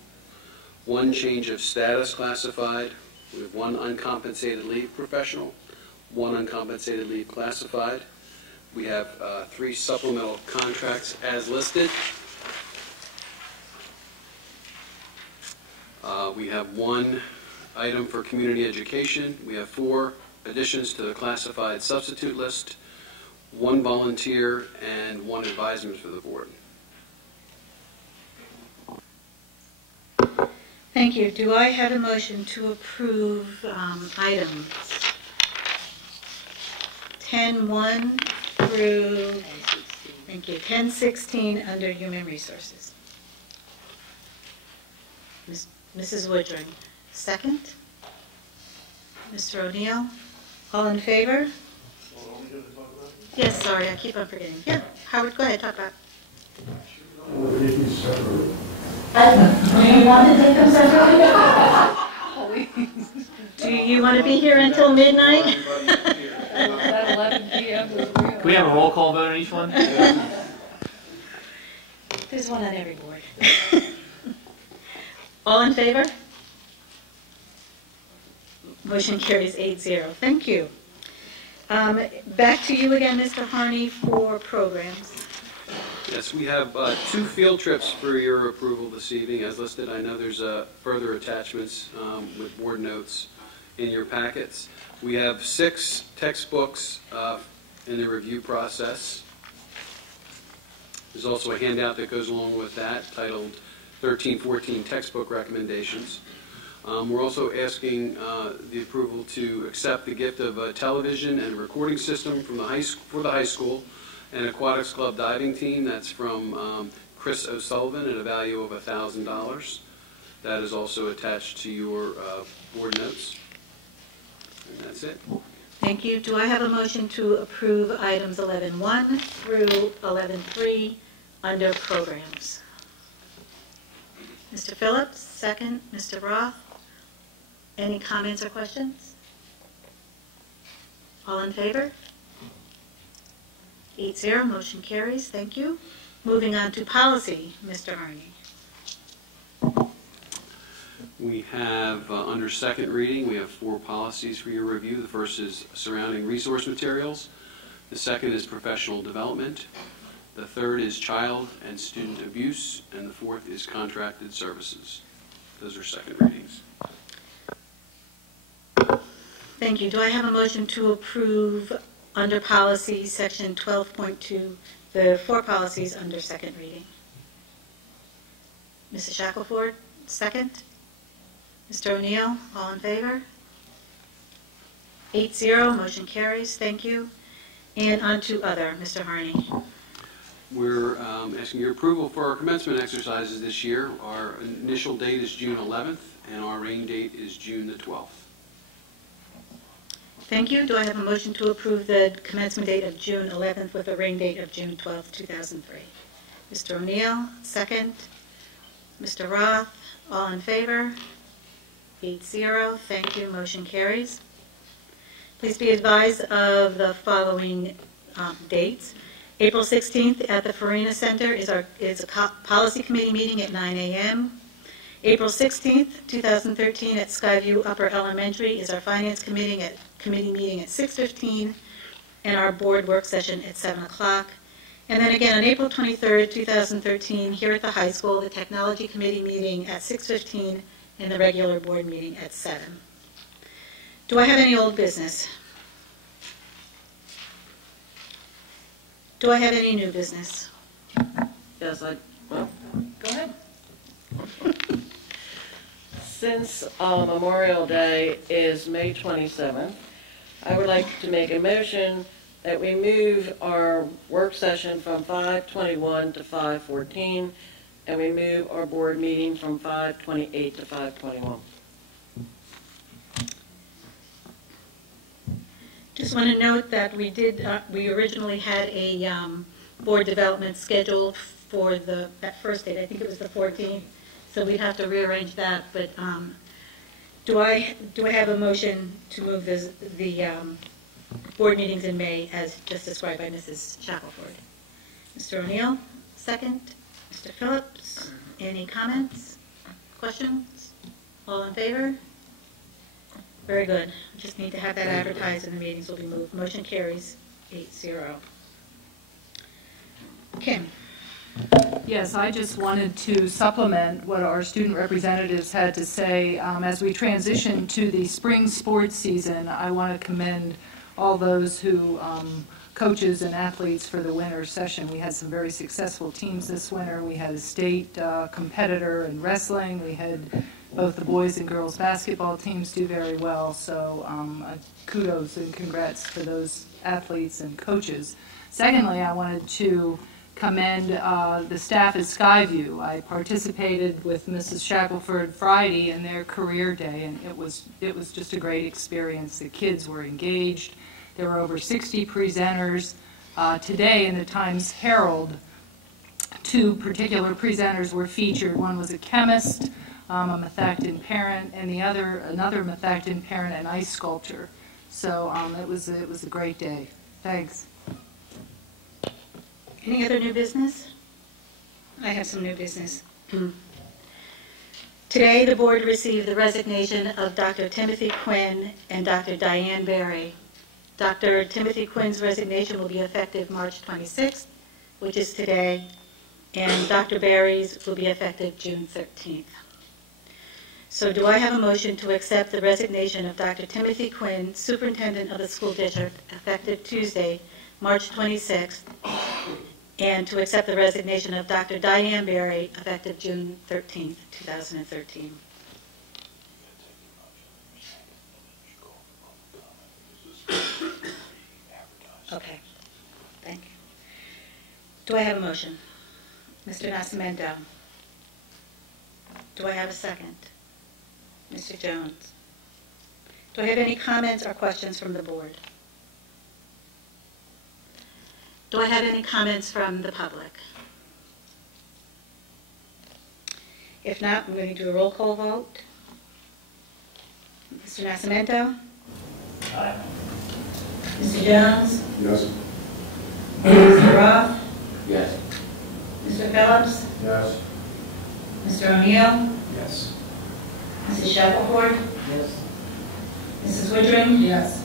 1 change of status classified. We have 1 uncompensated leave professional, 1 uncompensated leave classified. We have 3 supplemental contracts as listed. We have 1 item for community education. We have 4 additions to the classified substitute list, 1 volunteer, and 1 advisement for the board. Thank you. Do I have a motion to approve items 10-1 through, thank you, 10-16 under Human Resources? Mrs. Woodring, second. Mr. O'Neill, all in favor? Yes, sorry, I keep on forgetting. Yeah, Howard, go ahead, talk about it. Do you want to take them separately? Do you want to be here until midnight? That 11 p.m. was real. Can we have a roll call vote on each one? There's one on every board. All in favor? Motion carries 8-0. Thank you. Back to you again, Mr. Harney, for programs. Yes, we have 2 field trips for your approval this evening as listed. I know there's further attachments with board notes in your packets. We have 6 textbooks in the review process. There's also a handout that goes along with that titled 13-14 Textbook Recommendations. We're also asking the approval to accept the gift of a television and a recording system from for the high school, and aquatics club diving team. That's from Chris O'Sullivan at a value of $1,000. That is also attached to your board notes. And that's it. Thank you. Do I have a motion to approve items 11-1 through 11-3 under programs? Mr. Phillips, second. Mr. Roth, any comments or questions? All in favor? 8-0, motion carries. Thank you. Moving on to policy, Mr. Harney. We have, under second reading, we have 4 policies for your review. The first is surrounding resource materials. The second is professional development. The third is child and student abuse. And the fourth is contracted services. Those are second readings. Thank you. Do I have a motion to approve under policy section 12.2, the 4 policies under second reading? Mrs. Shackelford, second. Mr. O'Neill, all in favor? 8-0, motion carries. Thank you. And on to other, Mr. Harney. We're asking your approval for our commencement exercises this year. Our initial date is June 11th, and our rain date is June the 12th. Thank you. Do I have a motion to approve the commencement date of June 11th with a rain date of June 12th, 2003? Mr. O'Neill, second. Mr. Roth, all in favor? 8-0. Thank you. Motion carries. Please be advised of the following dates. April 16th at the Farina Center is a policy committee meeting at 9 a.m. April 16th, 2013 at Skyview Upper Elementary is our finance committee meeting at 6:15 and our board work session at 7 o'clock. And then again on April 23rd, 2013 here at the high school, the technology committee meeting at 6:15 and the regular board meeting at 7. Do I have any old business? Do I have any new business? Yes, Go ahead. Since Memorial Day is May 27th, I would like to make a motion that we move our work session from 5:21 to 5:14, and we move our board meeting from 5:28 to 5:21. Just want to note that we originally had a board development scheduled for that first date. I think it was the 14th, so we'd have to rearrange that. But do I have a motion to move the board meetings in May as just described by Mrs. Shackelford? Mr. O'Neill, second. Mr. Phillips, any comments, questions? All in favor? Very good. Just need to have that advertised and the meetings will be moved. Motion carries 8-0. Kim. Yes, I just wanted to supplement what our student representatives had to say. As we transition to the spring sports season, I want to commend all those who coaches and athletes for the winter session. We had some very successful teams this winter. We had a state competitor in wrestling. We had both the boys and girls basketball teams do very well. So kudos and congrats to those athletes and coaches. Secondly, I wanted to commend the staff at Skyview. I participated with Mrs. Shackelford Friday in their career day, and it was just a great experience. The kids were engaged. There were over 60 presenters. Today in the Times Herald, 2 particular presenters were featured. One was a chemist, a Methacton parent, and another Methacton parent, an ice sculptor. So it was a great day. Thanks. Any other new business? I have some new business. Today, the board received the resignation of Dr. Timothy Quinn and Dr. Diane Berry. Dr. Timothy Quinn's resignation will be effective March 26th, which is today, and Dr. Berry's will be effective June 13th. So do I have a motion to accept the resignation of Dr. Timothy Quinn, Superintendent of the School District, effective Tuesday, March 26th, and to accept the resignation of Dr. Diane Berry, effective June 13th, 2013. Okay, thank you. Do I have a motion? Mr. Nascimento. Do I have a second? Mr. Jones. Do I have any comments or questions from the board? Do I have any comments from the public? If not, I'm going to do a roll call vote. Mr. Nascimento? Aye. Mr. Jones? Yes. Mr. Roth? Yes. Mr. Phillips? Yes. Mr. O'Neill? Yes. Mrs. Shackelford? Yes. Mrs. Woodring? Yes.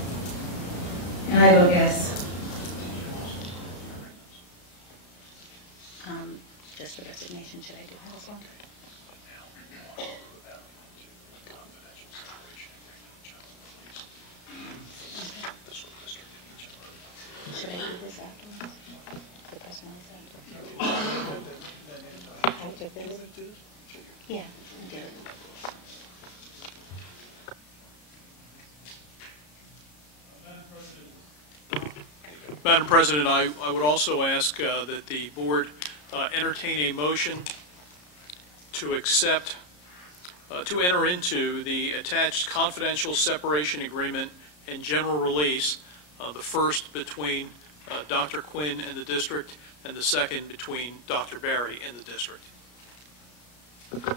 And I vote yes. Just the resignation, should I do that as well? Should I do this afterwards? The personnel after? Yeah, I did. Madam President, I would also ask that the board entertain a motion to accept, to enter into the attached confidential separation agreement and general release, the first between Dr. Quinn and the district, and the second between Dr. Berry and the district. Do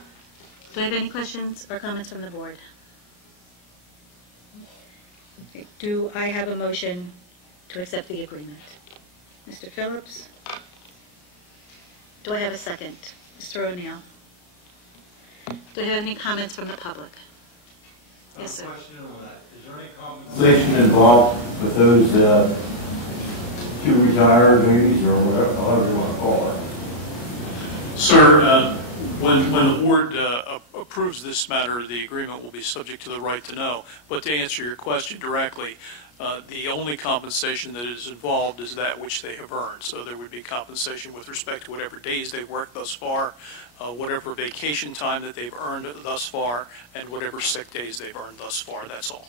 I have any questions or comments from the board? Okay. Do I have a motion to accept the agreement? Mr. Phillips? Do I have a second? Mr. O'Neill? Do I have any comments from the public? Yes, sir. Question on that. Is there any compensation involved with those 2 retired ladies or whatever, however you want to call it? Sir, when the board approves this matter, the agreement will be subject to the right to know. But to answer your question directly, the only compensation that is involved is that which they have earned. So there would be compensation with respect to whatever days they've worked thus far, whatever vacation time that they've earned thus far, and whatever sick days they've earned thus far. That's all.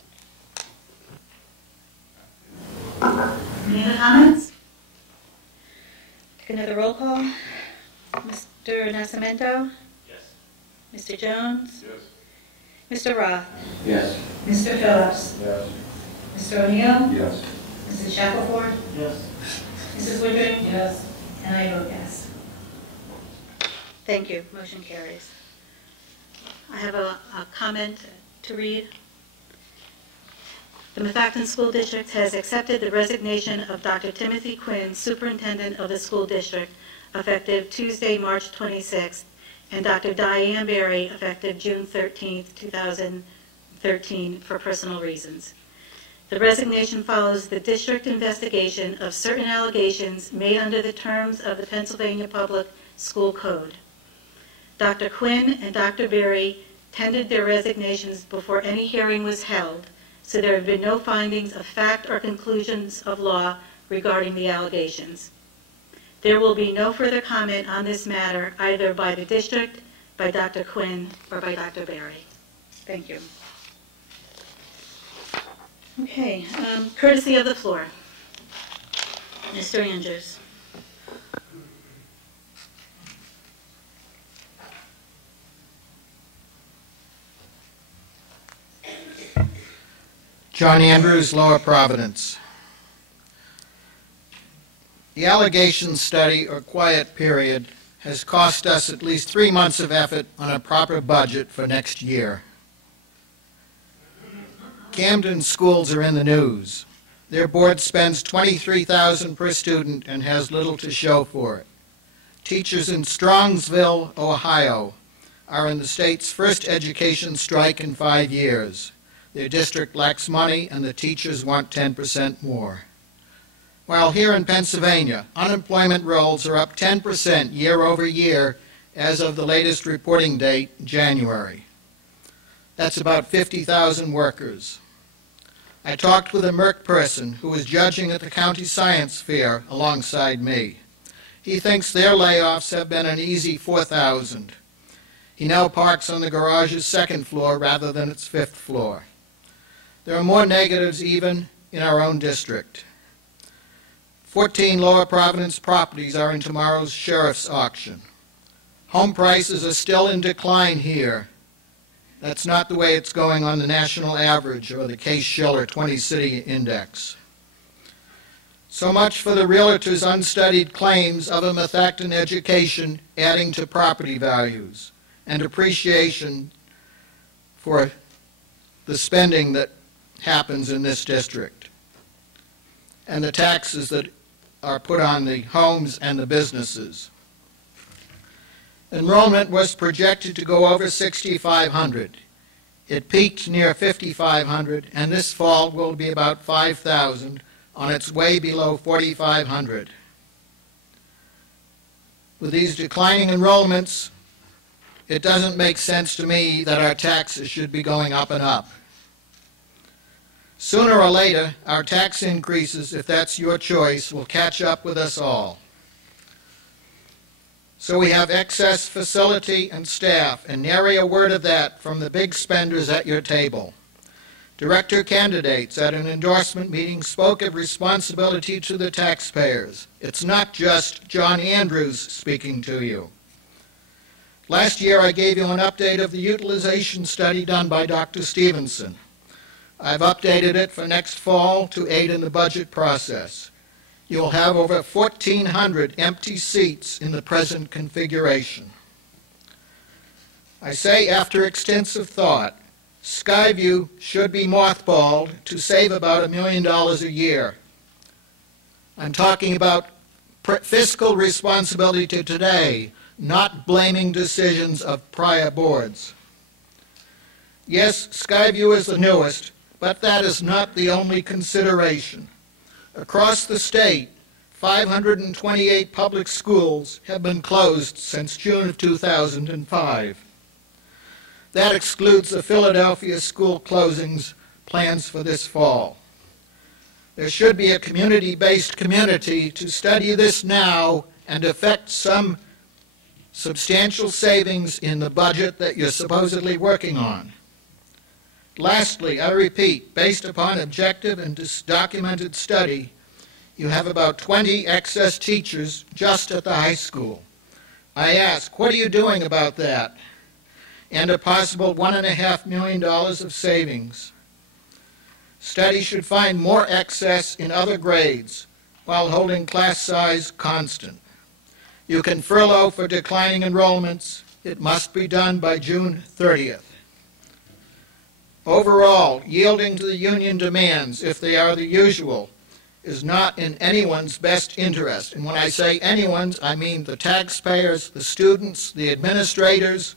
Any other comments? Take another roll call. Mr. Nascimento? Yes. Mr. Jones? Yes. Mr. Roth? Yes. Mr. Phillips? Yes. Mr. O'Neill? Yes. Mrs. Shackelford? Yes. Mrs. Woodring? Yes. And I vote yes. Thank you. Motion carries. I have a comment to read. The Methacton School District has accepted the resignation of Dr. Timothy Quinn, Superintendent of the School District, effective Tuesday, March 26th, and Dr. Diane Berry, effective June 13th, 2013, for personal reasons. The resignation follows the district investigation of certain allegations made under the terms of the Pennsylvania Public School Code. Dr. Quinn and Dr. Berry tendered their resignations before any hearing was held, so there have been no findings of fact or conclusions of law regarding the allegations. There will be no further comment on this matter either by the district, by Dr. Quinn, or by Dr. Barry. Thank you. Okay, courtesy of the floor. Mr. Andrews. John Andrews, Lower Providence. The allegation study, or quiet period, has cost us at least 3 months of effort on a proper budget for next year. Camden schools are in the news. Their board spends $23,000 per student and has little to show for it. Teachers in Strongsville, Ohio, are in the state's first education strike in 5 years. Their district lacks money, and the teachers want 10% more. While here in Pennsylvania, unemployment rolls are up 10% year over year as of the latest reporting date, January. That's about 50,000 workers. I talked with a Merck person who was judging at the county science fair alongside me. He thinks their layoffs have been an easy 4,000. He now parks on the garage's 2nd floor rather than its 5th floor. There are more negatives even in our own district. 14 Lower Providence properties are in tomorrow's sheriff's auction. Home prices are still in decline here. That's not the way it's going on the national average or the Case-Shiller 20-city index. So much for the realtor's unstudied claims of a Methacton education adding to property values and appreciation for the spending that happens in this district and the taxes that are put on the homes and the businesses. Enrollment was projected to go over 6,500. It peaked near 5,500, and this fall will be about 5,000, on its way below 4,500. With these declining enrollments, it doesn't make sense to me that our taxes should be going up and up. Sooner or later, our tax increases, if that's your choice, will catch up with us all. So we have excess facility and staff, and nary a word of that from the big spenders at your table. Director candidates at an endorsement meeting spoke of responsibility to the taxpayers. It's not just John Andrews speaking to you. Last year I gave you an update of the utilization study done by Dr. Stevenson. I've updated it for next fall to aid in the budget process. You'll have over 1,400 empty seats in the present configuration. I say after extensive thought, Skyview should be mothballed to save about $1 million a year. I'm talking about fiscal responsibility to today, not blaming decisions of prior boards. Yes, Skyview is the newest, but that is not the only consideration. Across the state, 528 public schools have been closed since June of 2005. That excludes the Philadelphia school closings plans for this fall. There should be a community-based community to study this now and effect some substantial savings in the budget that you're supposedly working on. Lastly, I repeat, based upon objective and documented study, you have about 20 excess teachers just at the high school. I ask, what are you doing about that? And a possible $1.5 million of savings. Study should find more excess in other grades while holding class size constant. You can furlough for declining enrollments. It must be done by June 30th. Overall, yielding to the union demands, if they are the usual, is not in anyone's best interest. And when I say anyone's, I mean the taxpayers, the students, the administrators,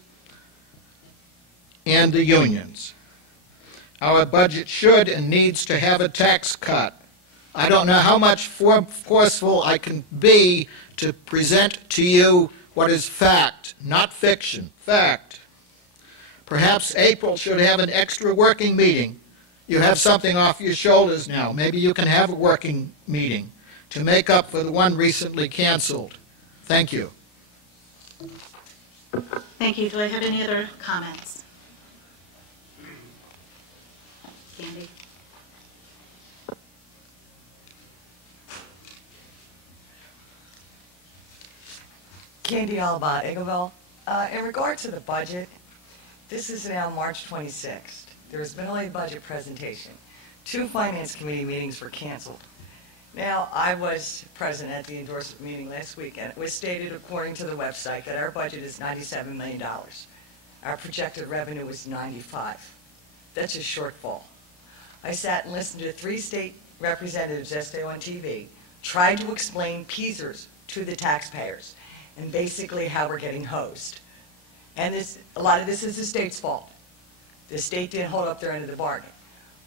and the unions. Our budget should and needs to have a tax cut. I don't know how much forceful I can be to present to you what is fact, not fiction, fact. Perhaps April should have an extra working meeting. You have something off your shoulders now. Maybe you can have a working meeting. to make up for the one recently canceled. Thank you. Thank you. Do I have any other comments? Candy? Candy Alba, Eagleville. In regard to the budget, this is now March 26th. There has been only a budget presentation. 2 Finance Committee meetings were canceled. Now, I was present at the endorsement meeting last week, and it was stated according to the website that our budget is $97 million. Our projected revenue was 95. That's a shortfall. I sat and listened to 3 state representatives yesterday on TV, tried to explain PSERS to the taxpayers, and basically how we're getting hosed. And a lot of this is the state's fault. The state didn't hold up their end of the bargain.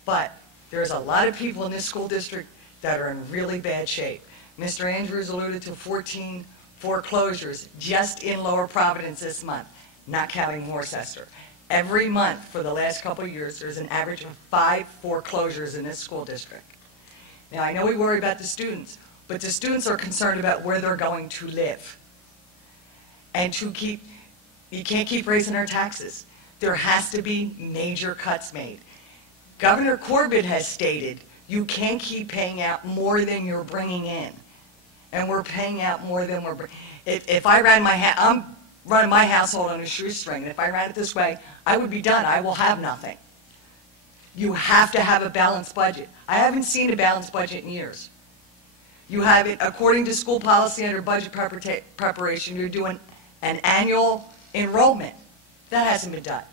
But there's a lot of people in this school district that are in really bad shape. Mr. Andrews alluded to 14 foreclosures just in Lower Providence this month, not counting Worcester. Every month for the last couple of years, there's an average of 5 foreclosures in this school district. Now, I know we worry about the students, but the students are concerned about where they're going to live. And you can't keep raising our taxes. There has to be major cuts made. Governor Corbett has stated you can't keep paying out more than you're bringing in. And we're paying out more than we're bringing. If I ran I'm running my household on a shoestring, and if I ran it this way, I would be done. I will have nothing. You have to have a balanced budget. I haven't seen a balanced budget in years. You have it, according to school policy under budget preparation, you're doing an annual enrollment. That hasn't been done.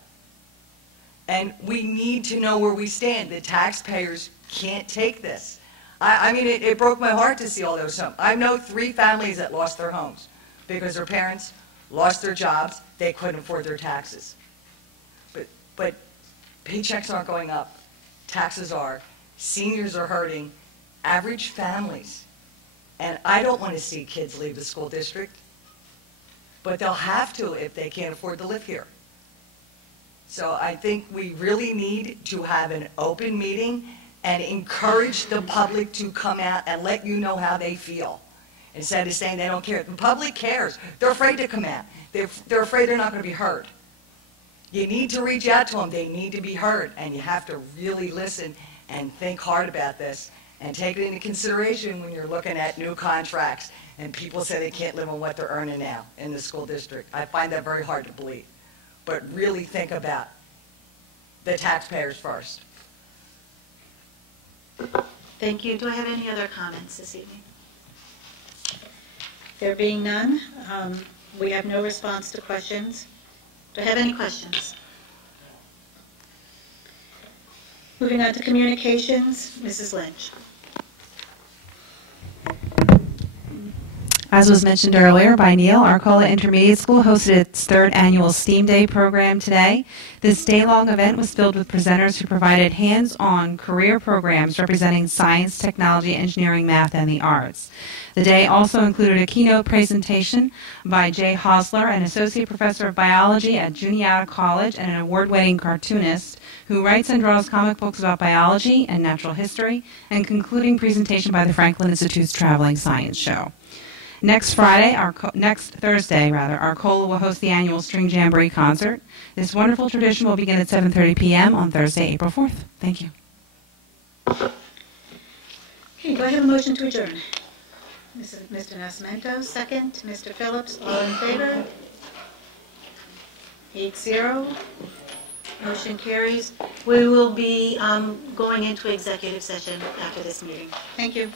And we need to know where we stand. The taxpayers can't take this. I mean, it broke my heart to see all those homes. I know 3 families that lost their homes because their parents lost their jobs. They couldn't afford their taxes. But paychecks aren't going up. Taxes are. Seniors are hurting. Average families. And I don't want to see kids leave the school district. But they'll have to if they can't afford to live here. So I think we really need to have an open meeting and encourage the public to come out and let you know how they feel, instead of saying they don't care. The public cares. They're afraid to come out. They're afraid they're not going to be heard. You need to reach out to them. They need to be heard, and you have to really listen and think hard about this and take it into consideration when you're looking at new contracts and people say they can't live on what they're earning now in the school district. I find that very hard to believe. But really think about the taxpayers first. Thank you. Do I have any other comments this evening? There being none, we have no response to questions. Do I have any questions? Moving on to communications, Mrs. Lynch. As was mentioned earlier by Neil, Arcola Intermediate School hosted its 3rd annual STEAM Day program today. This day-long event was filled with presenters who provided hands-on career programs representing science, technology, engineering, math, and the arts. The day also included a keynote presentation by Jay Hosler, an associate professor of biology at Juniata College and an award-winning cartoonist who writes and draws comic books about biology and natural history, and concluding presentation by the Franklin Institute's Traveling Science Show. Next Thursday, Arcola will host the annual String Jamboree concert. This wonderful tradition will begin at 7:30 p.m. on Thursday, April 4th. Thank you. Okay, do I have a motion to adjourn? Mr. Nascimento, second. Mr. Phillips, all in favor? 8-0. Motion carries. We will be going into executive session after this meeting. Thank you.